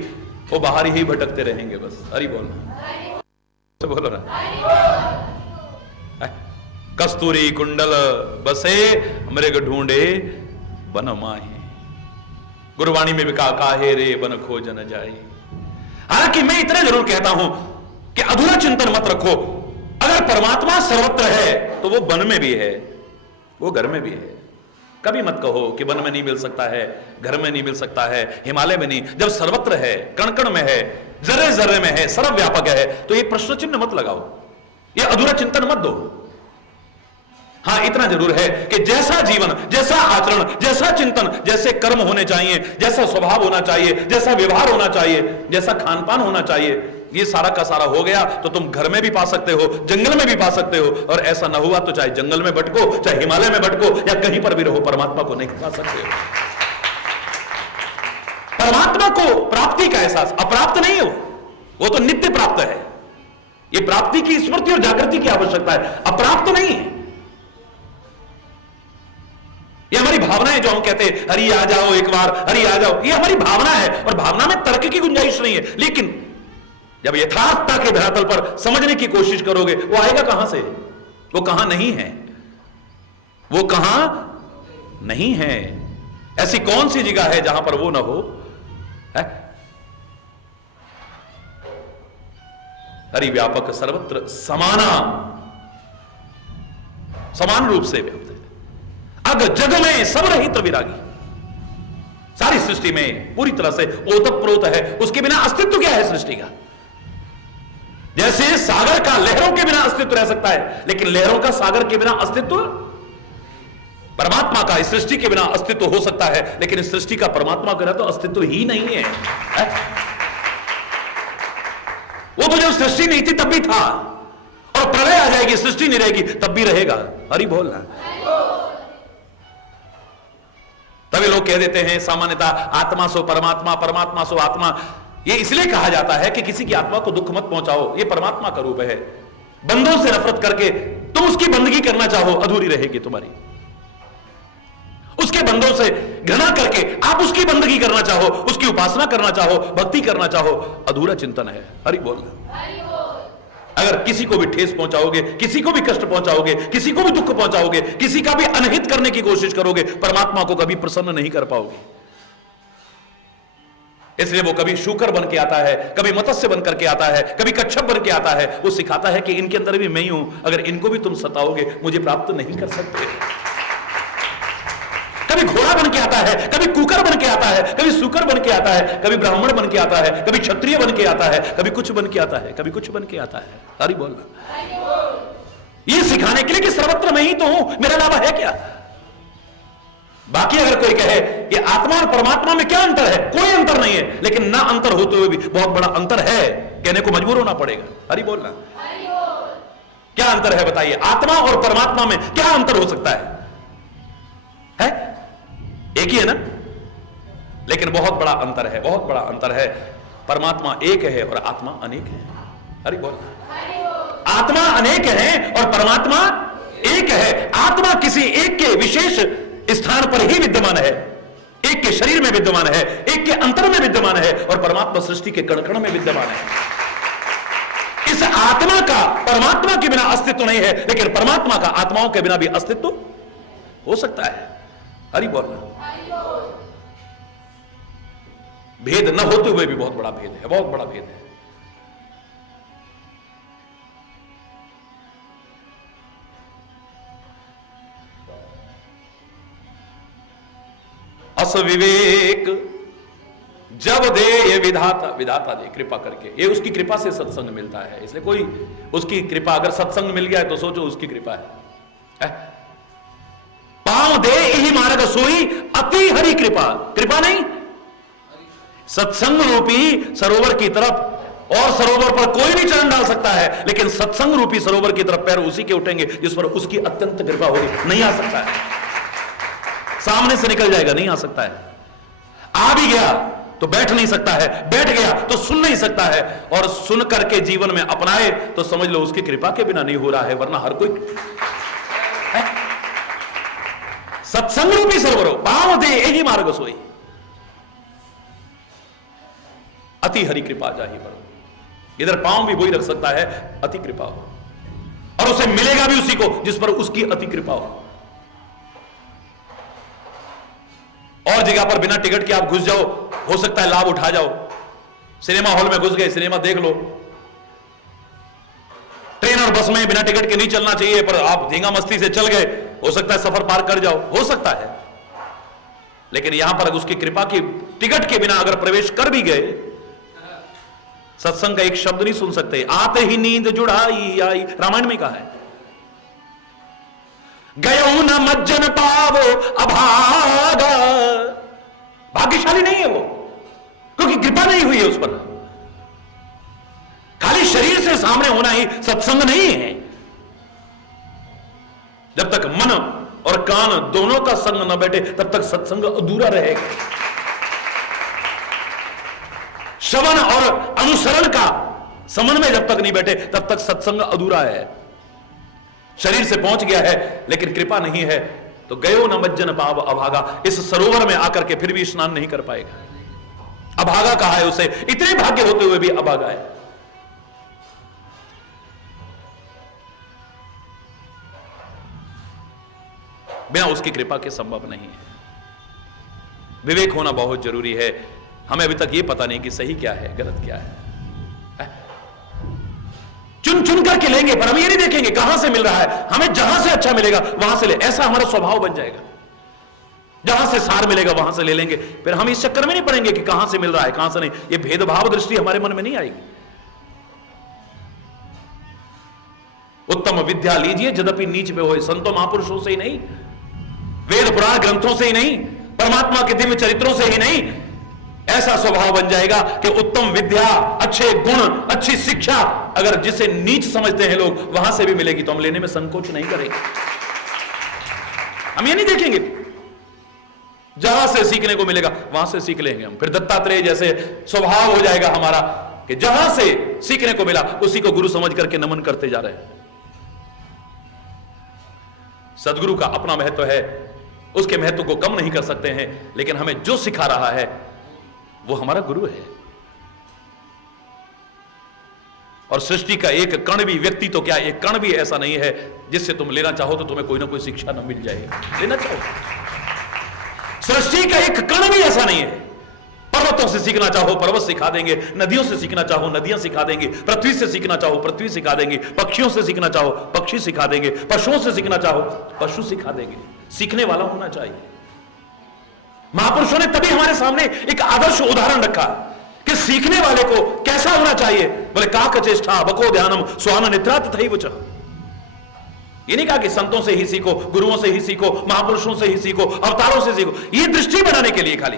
वो बाहर ही भटकते रहेंगे बस। हरि बोल, तो बोलो ना। कस्तूरी कुंडल बसे मृग ढूंढे बन माही, गुरबाणी में भी कहा काहे रे बन खोज न जाई। हालांकि मैं इतना जरूर कहता हूं कि अधूरा चिंतन मत रखो। अगर परमात्मा सर्वत्र है तो वो वन में भी है, वो घर में भी है। कभी मत कहो कि वन में नहीं मिल सकता है, घर में नहीं मिल सकता है, हिमालय में नहीं। जब सर्वत्र है, कण कण में है, जर्रे जर्रे में है, सर्वव्यापक है, तो ये प्रश्न चिन्ह मत लगाओ, ये अधूरा चिंतन मत दो। हां, इतना जरूर है कि जैसा जीवन, जैसा आचरण, जैसा चिंतन, जैसे कर्म होने चाहिए, जैसा स्वभाव होना चाहिए, जैसा व्यवहार होना चाहिए, जैसा खान पान होना चाहिए, ये सारा का सारा हो गया तो तुम घर में भी पा सकते हो, जंगल में भी पा सकते हो। और ऐसा ना हुआ तो चाहे जंगल में भटको, चाहे हिमालय में भटको, या कहीं पर भी रहो, परमात्मा को नहीं पा सकते हो। परमात्मा को प्राप्ति का एहसास अप्राप्त नहीं है, वो तो नित्य प्राप्त है। ये प्राप्ति की स्मृति और जागृति की आवश्यकता है, अप्राप्त नहीं है। ये हमारी भावना है, जो हम कहते हैं हरि आ जाओ एक बार, हरि आ जाओ, ये हमारी भावना है, और भावना में तर्क की गुंजाइश नहीं है। लेकिन जब यथार्थता के धरातल पर समझने की कोशिश करोगे, वो आएगा कहां से? वो कहां नहीं है, वो कहां नहीं है। ऐसी कौन सी जगह है जहां पर वो ना हो? है? हरि व्यापक सर्वत्र समाना, समान रूप से व्याप्त है। अग जग में सब रहित विरागी, सारी सृष्टि में पूरी तरह से ओतप्रोत है, उसके बिना अस्तित्व क्या है सृष्टि का? जैसे सागर का लहरों के बिना अस्तित्व रह सकता है, लेकिन लहरों का सागर के बिना अस्तित्व, परमात्मा का इस सृष्टि के बिना अस्तित्व हो सकता है, लेकिन इस सृष्टि का परमात्मा का तो अस्तित्व ही नहीं है। वो तो जब सृष्टि नहीं थी तब भी था, और प्रलय आ जाएगी, सृष्टि नहीं रहेगी तब भी रहेगा। हरि बोल ना। तभी लोग कह देते हैं सामान्यतः आत्मा सो परमात्मा, परमात्मा सो आत्मा। ये इसलिए कहा जाता है कि किसी की आत्मा को दुख मत पहुंचाओ, ये परमात्मा का रूप है। बंदों से नफरत करके तुम उसकी बंदगी करना चाहो, अधूरी रहेगी तुम्हारी। उसके बंदों से घृणा करके आप उसकी बंदगी करना चाहो, उसकी उपासना करना चाहो, भक्ति करना चाहो, अधूरा चिंतन है। हरि बोल। अगर किसी को भी ठेस पहुंचाओगे, किसी को भी कष्ट पहुंचाओगे, किसी को भी दुख पहुंचाओगे, किसी का भी अनहित करने की कोशिश करोगे, परमात्मा को कभी प्रसन्न नहीं कर पाओगे। इसलिए वो कभी शूकर बन के आता है, कभी मत्स्य बन करके आता है, कभी कच्छप बन के आता है। वो सिखाता है कि इनके अंदर भी मैं ही हूं, अगर इनको भी तुम सताओगे मुझे प्राप्त नहीं कर सकते। कभी घोड़ा बन के आता है, कभी कुकर बन के आता है, कभी सूकर बन के आता है, कभी ब्राह्मण बन के आता है, कभी क्षत्रिय बन के आता है, कभी कुछ बन के आता है, कभी कुछ बन के आता है। हरि बोलना, ये सिखाने के लिए कि सर्वत्र मैं ही तो हूं, मेरा अलावा है क्या। बाकी अगर कोई कहे कि आत्मा और परमात्मा में क्या अंतर है, कोई अंतर नहीं है, लेकिन ना अंतर होते हुए भी बहुत बड़ा अंतर है, कहने को मजबूर होना पड़ेगा। हरि बोलना, क्या अंतर है बताइए, आत्मा और परमात्मा में क्या अंतर हो सकता है? एक ही है ना, लेकिन बहुत बड़ा अंतर है, बहुत बड़ा अंतर है। परमात्मा एक है और आत्मा अनेक है। हरि बोलना, आत्मा अनेक है और परमात्मा एक है। आत्मा किसी एक के विशेष स्थान पर ही विद्यमान है, एक के शरीर में विद्यमान है, एक के अंतर में विद्यमान है, और परमात्मा सृष्टि के कण कण में विद्यमान है। इस आत्मा का परमात्मा के बिना अस्तित्व नहीं है, लेकिन परमात्मा का आत्माओं के बिना भी अस्तित्व हो सकता है। हरि बोलना, भेद न होते हुए भी बहुत बड़ा भेद है, बहुत बड़ा भेद है। अस विवेक जब दे ये विधाता, विधाता दे कृपा करके, ये उसकी कृपा से सत्संग मिलता है। इसलिए कोई उसकी कृपा, अगर सत्संग मिल गया है तो सोचो उसकी कृपा है। पांव दे यही मार्ग सोई अति हरि कृपा, कृपा नहीं, सत्संग रूपी सरोवर की तरफ, और सरोवर पर कोई भी चरण डाल सकता है, लेकिन सत्संग रूपी सरोवर की तरफ पैर उसी के उठेंगे जिस पर उसकी अत्यंत कृपा होगी। नहीं आ सकता है, सामने से निकल जाएगा, नहीं आ सकता है। आ भी गया तो बैठ नहीं सकता है, बैठ गया तो सुन नहीं सकता है, और सुन करके जीवन में अपनाए तो समझ लो उसकी कृपा के बिना नहीं हो रहा है, वरना हर कोई है? सत्संग रूपी सरोवर, पांव दे यही मार्ग सोई अति हरि कृपा जाहि पर। इधर पांव भी वही रख सकता है, अति कृपा हो, और उसे मिलेगा भी उसी को जिस पर उसकी अति कृपा हो। और जगह पर बिना टिकट के आप घुस जाओ, हो सकता है लाभ उठा जाओ। सिनेमा हॉल में घुस गए, सिनेमा देख लो। ट्रेन और बस में बिना टिकट के नहीं चलना चाहिए, पर आप धींगा मस्ती से चल गए, हो सकता है सफर पार कर जाओ, हो सकता है। लेकिन यहां पर उसकी कृपा की टिकट के बिना अगर प्रवेश कर भी गए, सत्संग का एक शब्द नहीं सुन सकते। आते ही नींद जुड़ाई आई, रामायण में कहा है, गयो न मज्जन पावो अभागा। भाग्यशाली नहीं है वो, क्योंकि कृपा नहीं हुई है उस पर। खाली शरीर से सामने होना ही सत्संग नहीं है। जब तक मन और कान दोनों का संग न बैठे तब तक सत्संग अधूरा रहेगा। श्रवण और अनुसरण का समन्वय जब तक नहीं बैठे तब तक सत्संग अधूरा है। शरीर से पहुंच गया है लेकिन कृपा नहीं है तो गयो न मज्जन पाव अभागा, इस सरोवर में आकर के फिर भी स्नान नहीं कर पाएगा। अभागा कहा है उसे, इतने भाग्य होते हुए भी अभागा है। बिना उसकी कृपा के संभव नहीं है। विवेक होना बहुत जरूरी है। हमें अभी तक यह पता नहीं कि सही क्या है, गलत क्या है। चुन चुन करके लेंगे, पर हम ये नहीं देखेंगे कहां से मिल रहा है। हमें जहां से अच्छा मिलेगा वहां से ले, ऐसा हमारा स्वभाव बन जाएगा। जहां से सार मिलेगा वहां से ले लेंगे, फिर हम इस चक्कर में नहीं पड़ेंगे कि कहां से मिल रहा है कहां से नहीं। ये भेदभाव दृष्टि हमारे मन में नहीं आएगी। उत्तम विद्या लीजिए यद्यपि नीच पे होए, संतों महापुरुषों से ही नहीं, वेद पुराण ग्रंथों से ही नहीं, परमात्मा के दिव्य चरित्रों से ही नहीं। ऐसा स्वभाव बन जाएगा कि उत्तम विद्या, अच्छे गुण, अच्छी शिक्षा अगर जिसे नीच समझते हैं लोग वहां से भी मिलेगी तो हम लेने में संकोच नहीं करेंगे। हम ये नहीं देखेंगे, जहां से सीखने को मिलेगा वहां से सीख लेंगे हम। फिर दत्तात्रेय जैसे स्वभाव हो जाएगा हमारा कि जहां से सीखने को मिला उसी को गुरु समझ करके नमन करते जा रहे हैं। सदगुरु का अपना महत्व है, उसके महत्व को कम नहीं कर सकते हैं, लेकिन हमें जो सिखा रहा है वो हमारा गुरु है। और सृष्टि का एक कण भी, व्यक्ति तो क्या एक कण भी ऐसा नहीं है जिससे तुम लेना चाहो तो तुम्हें कोई ना कोई शिक्षा न मिल जाए। लेना चाहो, सृष्टि का एक कण भी ऐसा नहीं है। पर्वतों से सीखना चाहो पर्वत सिखा देंगे, नदियों से सीखना चाहो नदियां सिखा देंगे, पृथ्वी से सीखना चाहो पृथ्वी सिखा देंगे, पक्षियों से सीखना चाहो पक्षी सिखा देंगे, पशुओं से सीखना चाहो पशु सिखा देंगे। सीखने वाला होना चाहिए। महापुरुषों ने तभी हमारे सामने एक आदर्श उदाहरण रखा कि सीखने वाले को कैसा होना चाहिए। बोले काक चेष्टा बको ध्यानम स्वान निद्रा तथैव च। ये नहीं कहा कि संतों से ही सीखो, गुरुओं से ही सीखो, महापुरुषों से ही सीखो, अवतारों से सीखो। ये दृष्टि बनाने के लिए खाली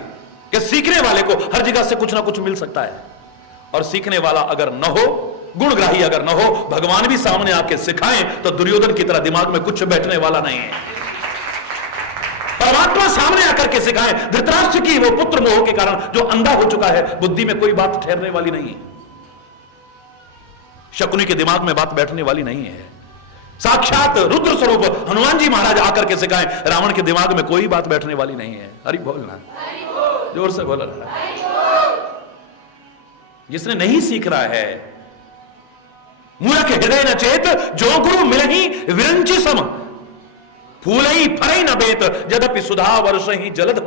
कि सीखने वाले को हर जगह से कुछ ना कुछ मिल सकता है। और सीखने वाला अगर न हो, गुणग्राही अगर न हो, भगवान भी सामने आके सिखाएं तो दुर्योधन की तरह दिमाग में कुछ बैठने वाला नहीं है। परमात्मा सामने आकर के सिखाएं। धृतराष्ट्र की वो पुत्र मोह के कारण जो अंधा हो चुका है, बुद्धि में कोई बात ठहरने वाली नहीं है, शकुनी के दिमाग में बात बैठने वाली नहीं है। साक्षात रुद्र स्वरूप हनुमान जी महाराज आकर के सिखाएं, रावण के दिमाग में कोई बात बैठने वाली नहीं है। हरि बोलना, जोर से बोल रहा है। जिसने नहीं सीख रहा है, मूर्ख हृदय न चेत जो गुरु मिलहि विरंचि सम, फूलई फरई न बेत यद्यपि सुधा वर्ष ही जलद।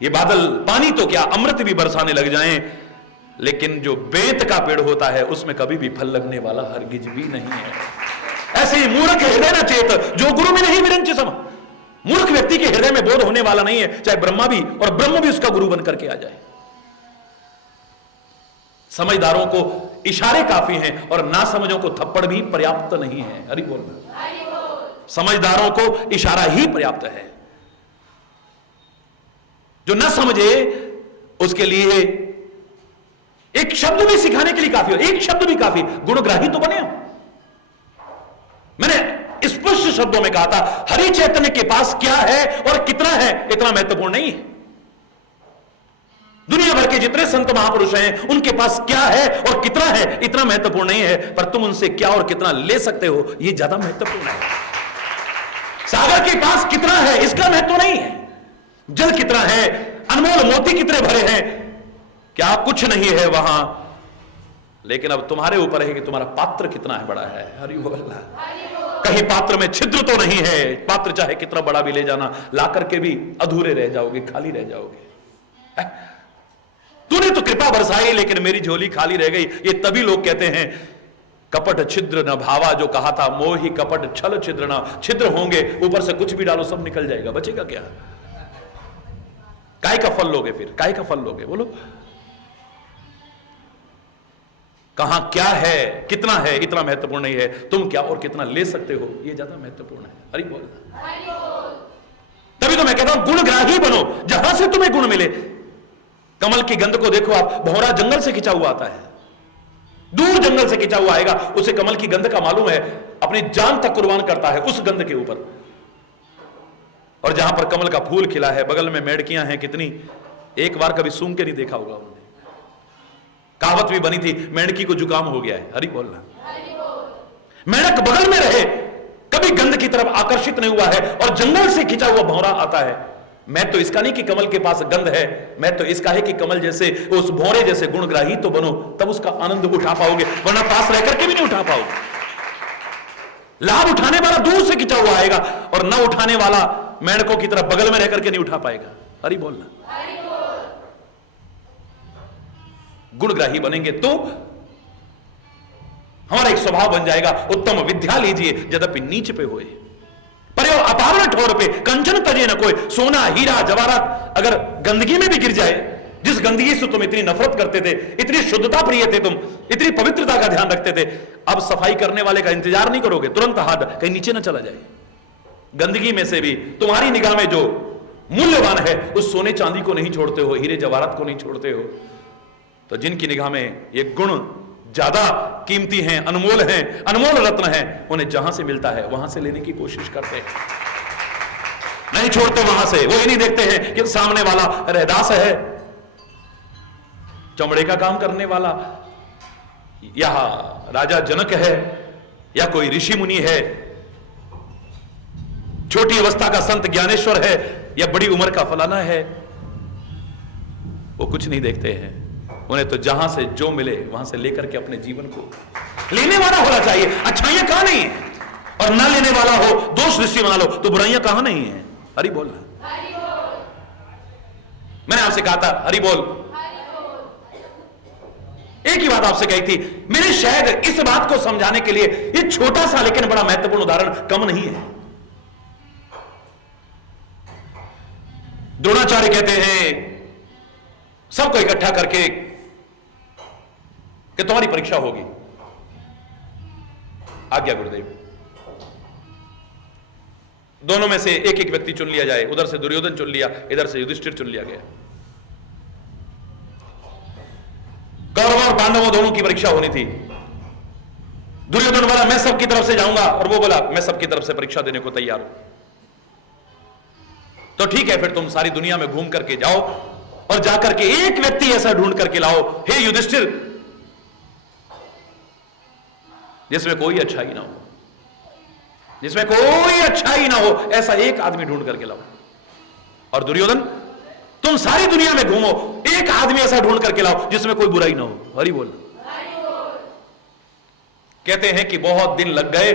ये बादल पानी तो क्या अमृत भी बरसाने लग जाएं, लेकिन जो बेत का पेड़ होता है उसमें कभी भी फल लगने वाला हरगिज भी नहीं है। ऐसे ही मूर्ख हृदय न चेत जो गुरु में नहीं विरंचि सम। मूर्ख व्यक्ति के हृदय में बोध होने वाला नहीं है, चाहे ब्रह्मा भी और ब्रह्म भी उसका गुरु बनकर के आ जाए। समझदारों को इशारे काफी हैं और ना समझों को थप्पड़ भी पर्याप्त नहीं है। हरि बोलना, समझदारों को इशारा ही पर्याप्त है। जो ना समझे उसके लिए एक शब्द भी सिखाने के लिए काफी हो, एक शब्द भी काफी। गुणग्राही तो बने हो। मैंने स्पष्ट शब्दों में कहा था, हरि चैतन्य के पास क्या है और कितना है इतना महत्वपूर्ण नहीं है। दुनिया भर के जितने संत महापुरुष हैं उनके पास क्या है और कितना है इतना महत्वपूर्ण नहीं है, पर तुम उनसे क्या और कितना ले सकते हो यह ज्यादा महत्वपूर्ण है। सागर के पास कितना है इसका महत्व नहीं है, जल कितना है, अनमोल मोती कितने भरे हैं, क्या कुछ नहीं है वहां, लेकिन अब तुम्हारे ऊपर है कि तुम्हारा पात्र कितना है, बड़ा है। हरि बोल। कहीं पात्र में छिद्र तो नहीं है, पात्र चाहे कितना बड़ा भी ले जाना, ला करके भी अधूरे रह जाओगे, खाली रह जाओगे। तूने तो कृपा बरसाई लेकिन मेरी झोली खाली रह गई। ये तभी लोग कहते हैं कपट छिद्र न भावा, जो कहा था मोहि कपट छल छिद्र न। छिद्र होंगे, ऊपर से कुछ भी डालो सब निकल जाएगा, बचेगा क्या? काय का फल लोगे फिर, काय का फल लोगे बोलो? कहां क्या है कितना है इतना महत्वपूर्ण नहीं है, तुम क्या और कितना ले सकते हो ये ज्यादा महत्वपूर्ण है। हरि बोल। तभी तो मैं कहता हूं गुणग्राही बनो, जहां से तुम्हें गुण मिले। कमल की गंध को देखो आप, भौरा जंगल से खिंचा हुआ आता है, दूर जंगल से खिंचा हुआ आएगा, उसे कमल की गंध का मालूम है, अपनी जान तक कुर्बान करता है उस गंध के ऊपर। और जहां पर कमल का फूल खिला है, बगल में मेढकियां हैं कितनी, एक बार कभी सूंघ के नहीं देखा होगा उन्होंने। कहावत भी बनी थी, मेंढकी को जुकाम हो गया है। हरि बोलना। मेंढक बगल में रहे, कभी गंध की तरफ आकर्षित नहीं हुआ है, और जंगल से खिंचा हुआ भौरा आता है। मैं तो इसका नहीं कि कमल के पास गंध है, मैं तो इसका है कि कमल जैसे उस भौरे जैसे गुणग्राही तो बनो, तब उसका आनंद उठा पाओगे, वरना पास रह करके भी नहीं उठा पाओगे। लाभ उठाने वाला दूर से खिंचा हुआ आएगा, और न उठाने वाला मेंढकों की तरफ बगल में रह करके नहीं उठा पाएगा। हरि बोलना। गुणग्राही बनेंगे तो हमारा एक स्वभाव बन जाएगा, उत्तम विद्या लीजिए यद्यपि नीच पे होए, पर अपावरण ठोर पे कंचन तजे न कोई। सोना हीरा जवाहरात अगर गंदगी में भी गिर जाए, जिस गंदगी से तुम इतनी नफरत करते थे, इतनी शुद्धता प्रिय थे तुम, इतनी पवित्रता का ध्यान रखते थे, अब सफाई करने वाले का इंतजार नहीं करोगे, तुरंत हाथ कहीं नीचे न चला जाए। गंदगी में से भी तुम्हारी निगाह में जो मूल्यवान है उस सोने चांदी को नहीं छोड़ते हो, हीरे जवाहरात को नहीं छोड़ते हो। तो जिनकी निगाह में ये गुण ज्यादा कीमती हैं, अनमोल हैं, अनमोल रत्न हैं, उन्हें जहां से मिलता है वहां से लेने की कोशिश करते हैं, नहीं छोड़ते वहां से। वो ही नहीं देखते हैं कि सामने वाला रहदास है, चमड़े का काम करने वाला, या राजा जनक है, या कोई ऋषि मुनि है, छोटी अवस्था का संत ज्ञानेश्वर है, या बड़ी उम्र का फलाना है। वो कुछ नहीं देखते हैं, उन्हें तो जहां से जो मिले वहां से लेकर के अपने जीवन को लेने वाला होना चाहिए। अच्छाइयां कहां नहीं है, और ना लेने वाला हो, दोष दृष्टि बना लो तो बुराइयां कहां नहीं है। हरि बोल। मैंने आपसे कहा था हरि बोल, एक ही बात आपसे कही थी। मेरे शायद इस बात को समझाने के लिए ये छोटा सा लेकिन बड़ा महत्वपूर्ण उदाहरण कम नहीं है। द्रोणाचार्य कहते हैं सबको इकट्ठा करके कि तुम्हारी परीक्षा होगी। आज्ञा गुरुदेव। दोनों में से एक एक व्यक्ति चुन लिया जाए। उधर से दुर्योधन चुन लिया, इधर से युधिष्ठिर चुन लिया गया। कौरवों और पांडवों दोनों की परीक्षा होनी थी। दुर्योधन बोला मैं सबकी तरफ से जाऊंगा, और वो बोला मैं सबकी तरफ से परीक्षा देने को तैयार हूं। तो ठीक है, फिर तुम सारी दुनिया में घूम करके जाओ और जाकर के एक व्यक्ति ऐसा ढूंढ करके लाओ, हे युधिष्ठिर, जिसमें कोई अच्छाई ना हो, जिसमें कोई अच्छाई ना हो, ऐसा एक आदमी ढूंढ करके लाओ। और दुर्योधन, तुम सारी दुनिया में घूमो, एक आदमी ऐसा ढूंढ करके लाओ जिसमें कोई बुराई ना हो। हरि बोल। कहते हैं कि बहुत दिन लग गए।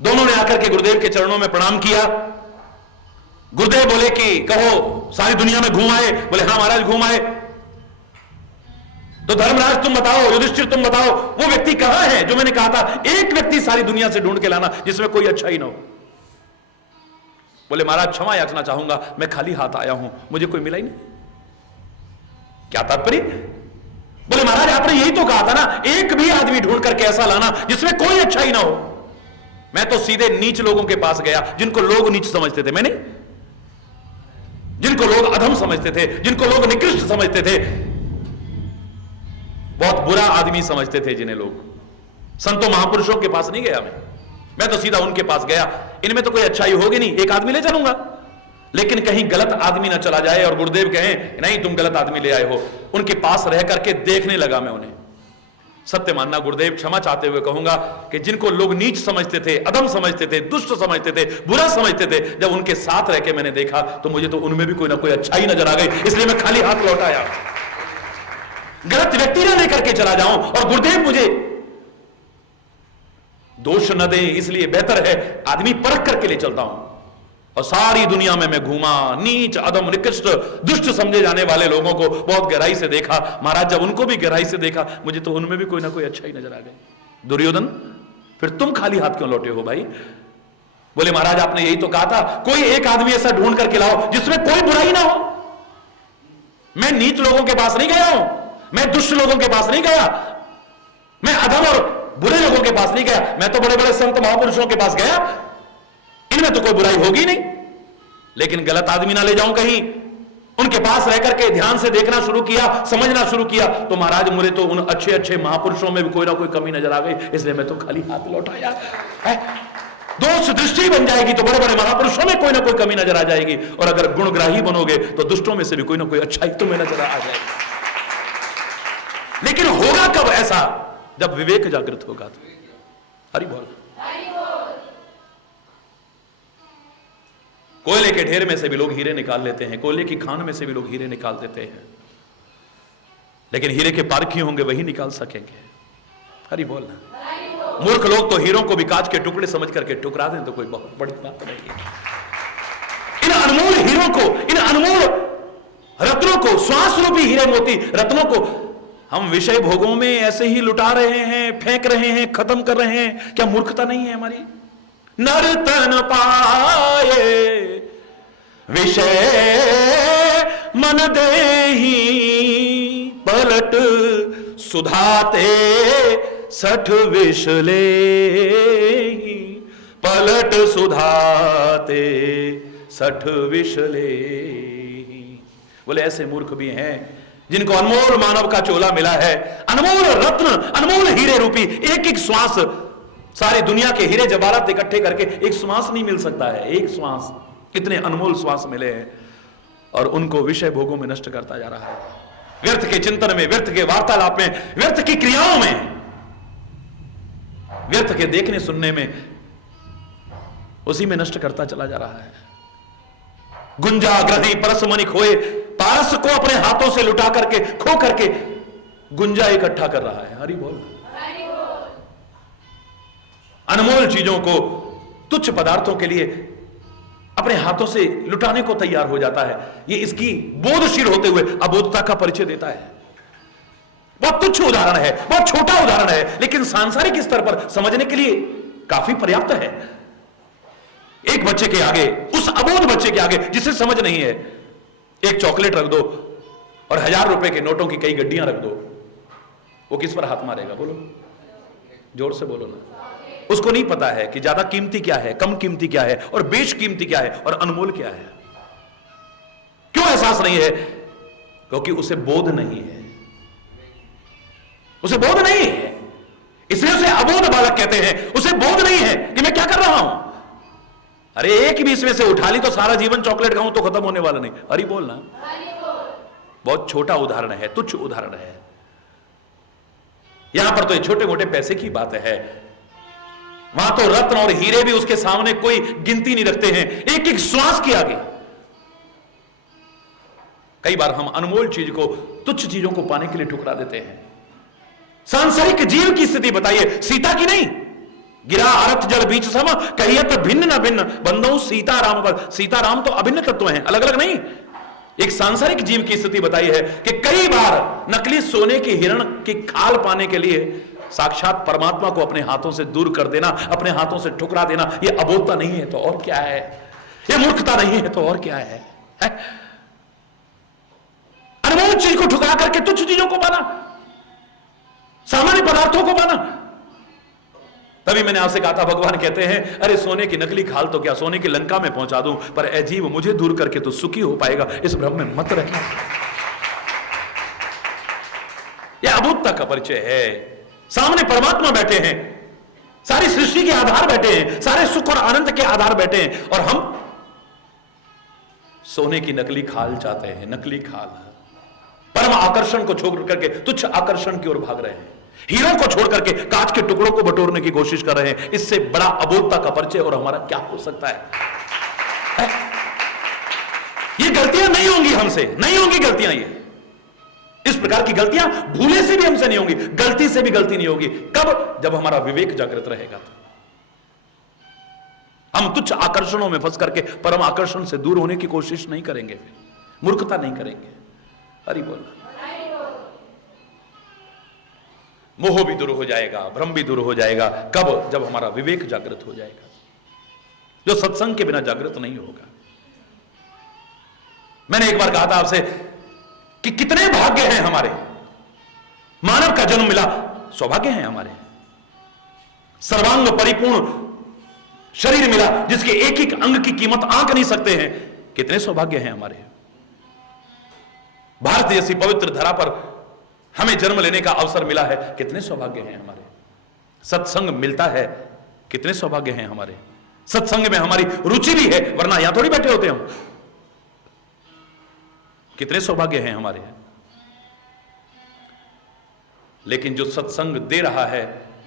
दोनों ने आकर के गुरुदेव के चरणों में प्रणाम किया। गुरुदेव बोले कि कहो सारी दुनिया में घूम आए? बोले हाँ महाराज घूम आए। तो धर्मराज तुम बताओ, युधिष्ठिर तुम बताओ, वो व्यक्ति कहां है जो मैंने कहा था एक व्यक्ति सारी दुनिया से ढूंढ के लाना जिसमें कोई अच्छाई ना हो? बोले महाराज क्षमा याचना चाहूंगा, मैं खाली हाथ आया हूं, मुझे कोई मिला ही नहीं। क्या तात्पर्य? बोले महाराज आपने यही तो कहा था ना, एक भी आदमी ढूंढ करके ऐसा लाना जिसमें कोई अच्छाई ना हो। मैं तो सीधे नीच लोगों के पास गया, जिनको लोग नीच समझते थे। मैंने जिनको लोग अधम समझते थे, जिनको लोग निकृष्ट समझते थे, बहुत बुरा आदमी समझते थे, जिन्हें लोग संतों महापुरुषों के पास नहीं गया मैं तो सीधा उनके पास गया। इनमें तो कोई अच्छाई होगी नहीं, एक आदमी ले चलूंगा, लेकिन कहीं गलत आदमी ना चला जाए और गुरुदेव कहें नहीं तुम गलत आदमी ले आए हो। उनके पास रह करके देखने लगा मैं उन्हें। सत्य मानना गुरुदेव, क्षमा चाहते हुए कहूंगा कि जिनको लोग नीच समझते थे, अधम समझते थे, दुष्ट समझते थे, बुरा समझते थे, जब उनके साथ रह के मैंने देखा तो मुझे तो उनमें भी कोई ना कोई अच्छाई नजर आ गई। इसलिए मैं खाली हाथ लौट आया, गलत व्यक्ति ना लेकर के चला जाऊं और गुरुदेव मुझे दोष न दे, इसलिए बेहतर है आदमी परख करके ले चलता हूं। और सारी दुनिया में मैं घूमा, नीच, अधम, निकृष्ट, दुष्ट समझे जाने वाले लोगों को बहुत गहराई से देखा। महाराज जब उनको भी गहराई से देखा, मुझे तो उनमें भी कोई ना कोई अच्छाई नजर आ गई। दुर्योधन, फिर तुम खाली हाथ क्यों लौटे हो भाई? बोले महाराज आपने यही तो कहा था कोई एक आदमी ऐसा ढूंढ करके लाओ जिसमें कोई बुराई ना हो। मैं नीच लोगों के पास नहीं गया हूं, मैं दुष्ट लोगों के पास नहीं गया, मैं अधम और बुरे लोगों के पास नहीं गया, मैं तो बड़े बड़े संत महापुरुषों के पास गया। इनमें तो कोई बुराई होगी नहीं, लेकिन गलत आदमी ना ले जाऊं कहीं। उनके पास रह करके ध्यान से देखना शुरू किया, समझना शुरू किया, तो महाराज मुझे तो उन अच्छे अच्छे महापुरुषों में भी कोई ना कोई कमी नजर आ गई। इसलिए मैं तो खाली हाथ लौटाया। दोष दृष्टि बन जाएगी तो बड़े बड़े महापुरुषों में कोई ना कोई कमी नजर आ जाएगी, और अगर गुणग्राही बनोगे तो दुष्टों में से भी कोई ना कोई अच्छाई तुम्हें नजर आ जाएगी। लेकिन होगा कब ऐसा? जब विवेक जागृत होगा। तो हरि बोल। कोयले के ढेर में से भी लोग हीरे निकाल लेते हैं, कोयले की खान में से भी लोग हीरे निकाल देते हैं, लेकिन हीरे के पारखी होंगे वही निकाल सकेंगे। हरि बोल। मूर्ख लोग तो हीरों को भी कांच के टुकड़े समझ करके ठुकरा दें तो कोई बहुत बड़ी बात नहीं है। इन अनमोल हीरों को, इन अनमोल रत्नों को, श्वास रूपी हीरे मोती रत्नों को हम विषय भोगों में ऐसे ही लुटा रहे हैं, फेंक रहे हैं, खत्म कर रहे हैं। क्या मूर्खता नहीं है हमारी? नर्तन पाए विषय मन देही, पलट सुधाते सठ विष लेही, पलट सुधाते सठ विष लेही। बोले ऐसे मूर्ख भी हैं जिनको अनमोल मानव का चोला मिला है, अनमोल रत्न, अनमोल हीरे रूपी एक एक श्वास, सारी दुनिया के हीरे जवाहरात इकट्ठे करके एक श्वास नहीं मिल सकता है। एक श्वास, कितने अनमोल श्वास मिले हैं, और उनको विषय भोगों में नष्ट करता जा रहा है। व्यर्थ के चिंतन में, व्यर्थ के वार्तालाप में, व्यर्थ की क्रियाओं में, व्यर्थ के देखने सुनने में, उसी में नष्ट करता चला जा रहा है। गुंजा ग्रही परसमणि खोए, पारा रस को अपने हाथों से लुटा करके, खो करके गुंजा इकट्ठा कर रहा है। हरि बोल। अनमोल चीजों को, तुच्छ पदार्थों के लिए अपने हाथों से लुटाने को तैयार हो जाता है। ये इसकी बोधशील होते हुए अबोधता का परिचय देता है। बहुत तुच्छ उदाहरण है, बहुत छोटा उदाहरण है, लेकिन सांसारिक स्तर पर समझने के लिए काफी पर्याप्त है। एक बच्चे के आगे, उस अबोध बच्चे के आगे जिसे समझ नहीं है, एक चॉकलेट रख दो और 1000 रुपए के नोटों की कई गड्डियां रख दो, वो किस पर हाथ मारेगा? बोलो, जोर से बोलो ना। उसको नहीं पता है कि ज्यादा कीमती क्या है, कम कीमती क्या है, और बेशकीमती क्या है, और अनमोल क्या है। क्यों एहसास नहीं है? क्योंकि उसे बोध नहीं है, उसे बोध नहीं है, इसलिए उसे अबोध बालक कहते हैं। उसे बोध नहीं है कि मैं क्या कर रहा हूं। अरे एक भी इसमें से उठा ली तो सारा जीवन चॉकलेट खाऊं तो खत्म होने वाला नहीं। अरे बोलना। बहुत छोटा उदाहरण है, तुच्छ उदाहरण है। यहां पर तो ये छोटे मोटे पैसे की बात है, वहां तो रत्न और हीरे भी उसके सामने कोई गिनती नहीं रखते हैं, एक एक श्वास के आगे। कई बार हम अनमोल चीज को, तुच्छ चीजों को पाने के लिए ठुकरा देते हैं। सांसारिक जीव की स्थिति बताइए, सीता की नहीं। गिरा अरथ जल बीच सम कहियत भिन्न न भिन्न बंदो सीताराम पर। सीताराम तो अभिन्न तत्व हैं, अलग अलग नहीं। एक सांसारिक जीव की स्थिति बताई है कि कई बार नकली सोने की हिरण की खाल पाने के लिए साक्षात परमात्मा को अपने हाथों से दूर कर देना, अपने हाथों से ठुकरा देना, यह अबोधता नहीं है तो और क्या है? यह मूर्खता नहीं है तो और क्या है? अनमोल चीज को ठुकरा करके तुच्छ चीजों को पाना, सामान्य पदार्थों को पाना। तभी मैंने आपसे कहा था, भगवान कहते हैं अरे सोने की नकली खाल तो क्या, सोने की लंका में पहुंचा दूं, पर ए जीव मुझे दूर करके तो सुखी हो पाएगा, इस भ्रम में मत रहना। यह अबोधता का परिचय है। सामने परमात्मा बैठे हैं, सारी सृष्टि के आधार बैठे हैं, सारे सुख और आनंद के आधार बैठे हैं, और हम सोने की नकली खाल चाहते हैं। नकली खाल, परम आकर्षण को छोड़ करके तुच्छ आकर्षण की ओर भाग रहे हैं। हीरों को छोड़ करके कांच के टुकड़ों को बटोरने की कोशिश कर रहे हैं। इससे बड़ा अबोधता का परिचय और हमारा क्या हो सकता है? ये गलतियां नहीं होंगी हमसे, नहीं होंगी गलतियां। ये इस प्रकार की गलतियां भूले से भी हमसे नहीं होंगी, गलती से भी गलती नहीं होगी। कब? जब हमारा विवेक जागृत रहेगा। हम तुच्छ आकर्षणों में फंस करके परम आकर्षण से दूर होने की कोशिश नहीं करेंगे, फिर मूर्खता नहीं करेंगे। हरि बोल। मोह भी दूर हो जाएगा, भ्रम भी दूर हो जाएगा। कब? जब हमारा विवेक जागृत हो जाएगा, जो सत्संग के बिना जागृत नहीं होगा। मैंने एक बार कहा था आपसे कि कितने भाग्य हैं हमारे, मानव का जन्म मिला, सौभाग्य हैं हमारे। सर्वांग परिपूर्ण शरीर मिला, जिसके एक एक अंग की कीमत आंक नहीं सकते हैं। कितने सौभाग्य हैं हमारे। भारत जैसी पवित्र धरा पर हमें जन्म लेने का अवसर मिला है, कितने सौभाग्य हैं हमारे। सत्संग मिलता है, कितने सौभाग्य हैं हमारे। सत्संग में हमारी रुचि भी है, वरना यहां थोड़ी बैठे होते हम। कितने सौभाग्य हैं हमारे। लेकिन जो सत्संग दे रहा है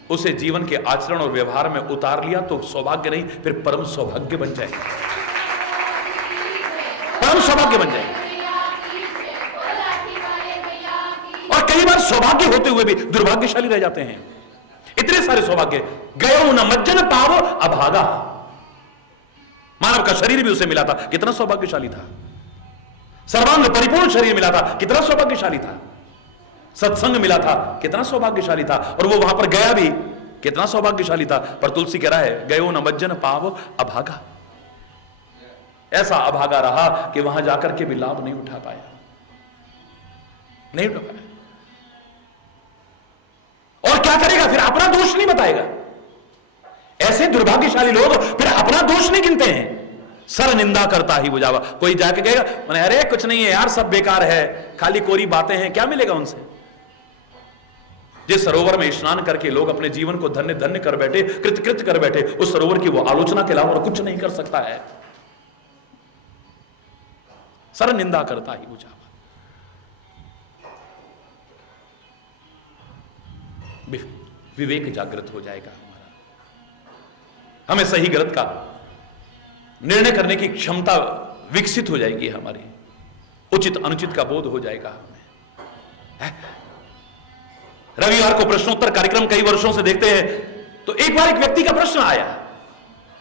उसे जीवन के आचरण और व्यवहार में उतार लिया तो सौभाग्य नहीं, फिर परम सौभाग्य बन जाएगा, परम सौभाग्य बन जाएगा। और कई बार सौभाग्य होते हुए भी दुर्भाग्यशाली रह जाते हैं। इतने सारे सौभाग्य, गयो न मज्जन पावो अभागा। मानव का शरीर भी उसे मिला था, कितना सौभाग्यशाली था। सर्वांग परिपूर्ण शरीर मिला था, कितना सौभाग्यशाली था। सत्संग मिला था, कितना सौभाग्यशाली था। और वो वहां पर गया भी, कितना सौभाग्यशाली था। पर तुलसी कह रहा है गयो न मज्जन पावो अभागा। ऐसा अभागा रहा कि वहां जाकर के भी लाभ नहीं उठा पाया, नहीं उठा पाया। और क्या करेगा फिर? अपना दोष नहीं बताएगा। ऐसे दुर्भाग्यशाली लोग फिर अपना दोष नहीं गिनते हैं, सर निंदा करता ही बुझावा। कोई जाके कहेगा मैंने अरे कुछ नहीं है यार, सब बेकार है, खाली कोरी बातें हैं, क्या मिलेगा उनसे। जिस सरोवर में स्नान करके लोग अपने जीवन को धन्य धन्य कर बैठे, कृतकृत कर बैठे, उस सरोवर की वो आलोचना के अलावा और कुछ नहीं कर सकता है। सर निंदा करता ही बुझावा। विवेक जागृत हो जाएगा हमारा, हमें सही गलत का निर्णय करने की क्षमता विकसित हो जाएगी हमारी, उचित अनुचित का बोध हो जाएगा हमें। रविवार को प्रश्नोत्तर कार्यक्रम कई वर्षों से देखते हैं, तो एक बार एक व्यक्ति का प्रश्न आया,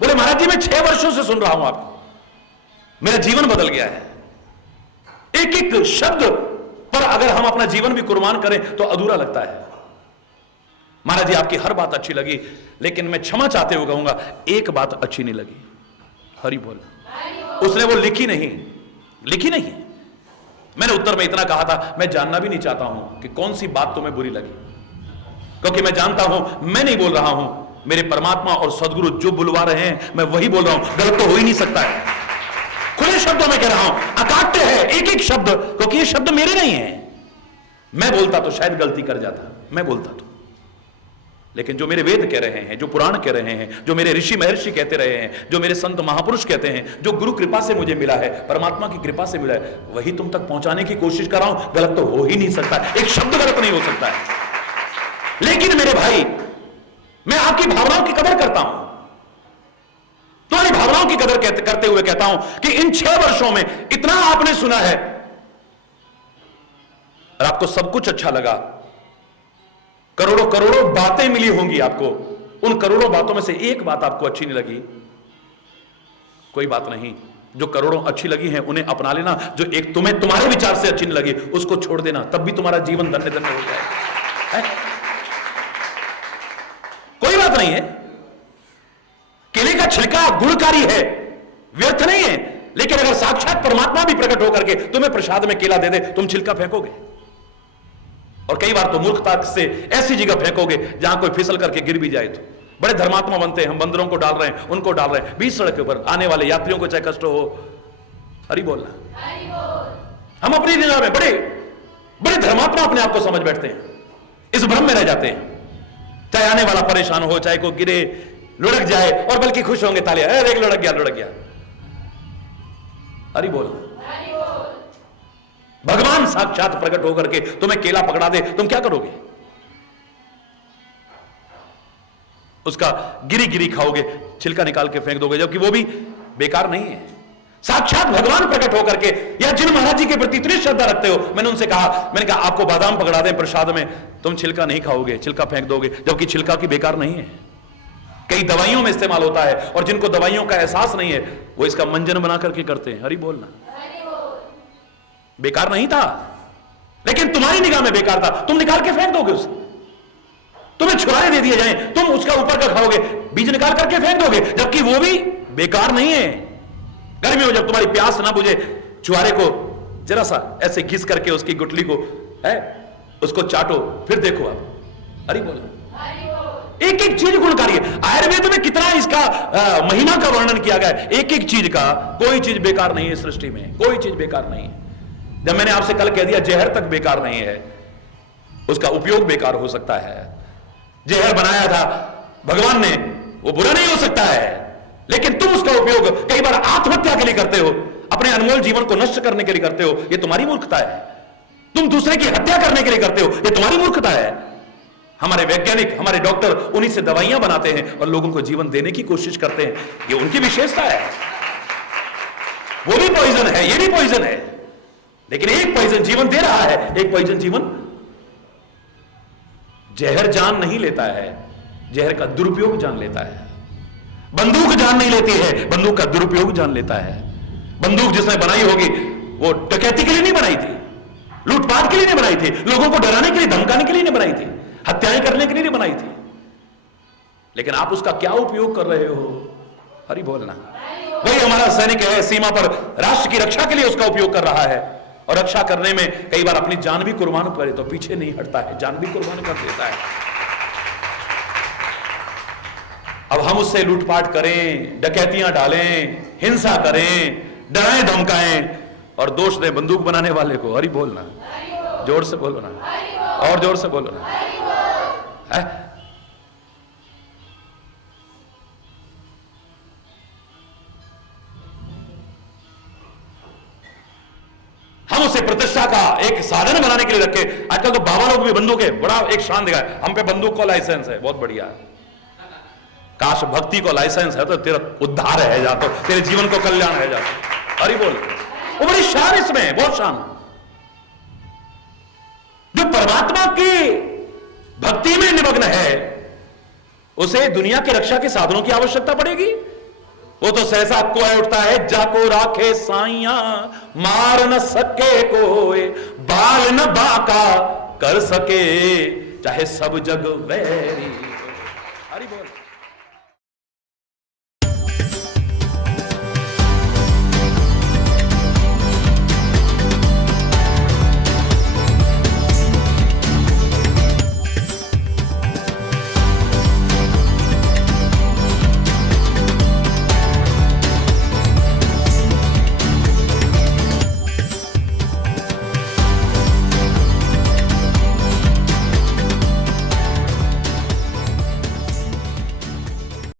बोले महाराज जी मैं 6 वर्षों से सुन रहा हूं आपको, मेरा जीवन बदल गया है। एक एक शब्द पर अगर हम अपना जीवन भी कुर्बान करें तो अधूरा लगता है। महाराज जी आपकी हर बात अच्छी लगी, लेकिन मैं क्षमा चाहते हुए कहूंगा एक बात अच्छी नहीं लगी। हरि बोल। उसने वो लिखी नहीं। मैंने उत्तर में इतना कहा था, मैं जानना भी नहीं चाहता हूं कि कौन सी बात तुम्हें बुरी लगी, क्योंकि मैं जानता हूं मैं नहीं बोल रहा हूं, मेरे परमात्मा और सदगुरु जो बुलवा रहे हैं मैं वही बोल रहा हूं। गलत तो हो ही नहीं सकता है। खुले शब्दों में कह रहा हूं, अकाट्य है एक एक शब्द, क्योंकि ये शब्द मेरे नहीं है। मैं बोलता तो शायद गलती कर जाता, मैं बोलता तो, लेकिन जो मेरे वेद कह रहे हैं, जो पुराण कह रहे हैं, जो मेरे ऋषि महर्षि कहते रहे हैं, जो मेरे संत महापुरुष कहते हैं, जो गुरु कृपा से मुझे मिला है, परमात्मा की कृपा से मिला है, वही तुम तक पहुंचाने की कोशिश कर रहा हूं। गलत तो हो ही नहीं सकता, एक शब्द गलत नहीं हो सकता है। लेकिन मेरे भाई, मैं आपकी भावनाओं की कदर करता हूं, तुम्हारी भावनाओं की कदर करते हुए कहता हूं कि इन 6 वर्षों में इतना आपने सुना है और आपको सब कुछ अच्छा लगा। करोड़ों करोड़ों बातें मिली होंगी आपको, उन करोड़ों बातों में से एक बात आपको अच्छी नहीं लगी, कोई बात नहीं। जो करोड़ों अच्छी लगी हैं उन्हें अपना लेना, जो एक तुम्हें तुम्हारे विचार से अच्छी नहीं लगी उसको छोड़ देना, तब भी तुम्हारा जीवन धन्य धन्य हो जाएगा। कोई बात नहीं है। केले का छिलका गुणकारी है, व्यर्थ नहीं है, लेकिन अगर साक्षात परमात्मा भी प्रकट होकर के तुम्हें प्रसाद में केला दे दे, तुम छिलका फेंकोगे। और कई बार तो मूर्खता से ऐसी जगह फेंकोगे जहां कोई फिसल करके गिर भी जाए। तो बड़े धर्मात्मा बनते हैं हम, बंदरों को डाल रहे हैं, उनको डाल रहे हैं बीच सड़क के ऊपर, आने वाले यात्रियों को चाहे कष्ट हो। हरि बोलना। हम अपनी निगाह में बड़े बड़े धर्मात्मा अपने आप को समझ बैठते हैं, इस भ्रम में रह जाते हैं। चाहे आने वाला परेशान हो, चाहे कोई गिरे लुढ़क जाए, और बल्कि खुश होंगे, तालियां, अरे लुढ़क गया। हरि बोलना। भगवान साक्षात प्रकट होकर के तुम्हें केला पकड़ा दे, तुम क्या करोगे? उसका गिरी खाओगे, छिलका निकाल के फेंक दोगे, जबकि वो भी बेकार नहीं है। साक्षात भगवान प्रकट होकर के, या जिन महाराज जी के प्रति इतनी श्रद्धा रखते हो, मैंने कहा आपको बादाम पकड़ा दें प्रसाद में, तुम छिलका नहीं खाओगे, छिलका फेंक दोगे, जबकि छिलका की बेकार नहीं है। कई दवाइयों में इस्तेमाल होता है, और जिनको दवाइयों का एहसास नहीं है वो इसका मंजन बना करके करते हैं। हरि बोलना। बेकार नहीं था, लेकिन तुम्हारी निगाह में बेकार था, तुम निकाल के फेंक दोगे उसे। तुम्हें छुड़ाए दे दिए जाएं, तुम उसका ऊपर का खाओगे, बीज निकाल करके फेंक दोगे, जबकि वो भी बेकार नहीं है। गर्मी में जब तुम्हारी प्यास ना बुझे, छुआरे को जरा सा ऐसे घिस करके उसकी गुठली को उसको चाटो, फिर देखो आप। हरि बोलो। एक एक चीज गुणकारी है। आयुर्वेद में कितना इसका महिमा का वर्णन किया गया है। एक एक चीज का, कोई चीज बेकार नहीं है सृष्टि में, कोई चीज बेकार नहीं है। जब मैंने आपसे कल कह दिया जहर तक बेकार नहीं है, उसका उपयोग बेकार हो सकता है। जहर बनाया था भगवान ने, वो बुरा नहीं हो सकता है, लेकिन तुम उसका उपयोग कई बार आत्महत्या के लिए करते हो, अपने अनमोल जीवन को नष्ट करने के लिए करते हो, ये तुम्हारी मूर्खता है। तुम दूसरे की हत्या करने के लिए करते हो, ये तुम्हारी मूर्खता है। हमारे वैज्ञानिक, हमारे डॉक्टर उन्हीं से दवाइयां बनाते हैं और लोगों को जीवन देने की कोशिश करते हैं, ये उनकी विशेषता है। वो भी पॉइजन है, ये भी पॉइजन है, लेकिन एक पॉइजन जीवन दे रहा है, एक पॉइजन जीवन। जहर जान नहीं लेता है, जहर का दुरुपयोग जान लेता है। बंदूक जान नहीं लेती है, बंदूक का दुरुपयोग जान लेता है। बंदूक जिसने बनाई होगी वो डकैती के लिए नहीं बनाई थी, लूटपाट के लिए नहीं बनाई थी, लोगों को डराने के लिए, धमकाने के लिए नहीं बनाई थी, हत्याएं करने के लिए नहीं बनाई थी। लेकिन आप उसका क्या उपयोग कर रहे हो? हरि बोलना। वही हमारा सैनिक है, सीमा पर राष्ट्र की रक्षा के लिए उसका उपयोग कर रहा है, और रक्षा करने में कई बार अपनी जान भी कुर्बान करे तो पीछे नहीं हटता है, जान भी कुर्बान कर देता है। अब हम उससे लूटपाट करें, डकैतियां डालें, हिंसा करें, डराएं धमकाएं और दोष दें बंदूक बनाने वाले को। हरि बोलना। जोर से बोलो ना, और जोर से बोलो ना। हम उसे प्रतिष्ठा का एक साधन बनाने के लिए रखे। आजकल तो बाबा लोग भी बंदूक है, बड़ा एक शान दिखाए, हम पे बंदूक को लाइसेंस है, बहुत बढ़िया है। काश भक्ति को लाइसेंस है तो तेरा उद्धार है, जा तो तेरे जीवन को कल्याण है, जा। हरि बोल। वो बड़ी शान इसमें है, बहुत शान। जो परमात्मा की भक्ति में निमग्न है उसे दुनिया की रक्षा के साधनों की आवश्यकता पड़ेगी? वो तो सहसा कोय उठता है, जाको राखे साइया मार न सके कोई, बाल न बाका कर सके चाहे सब जग वैरी।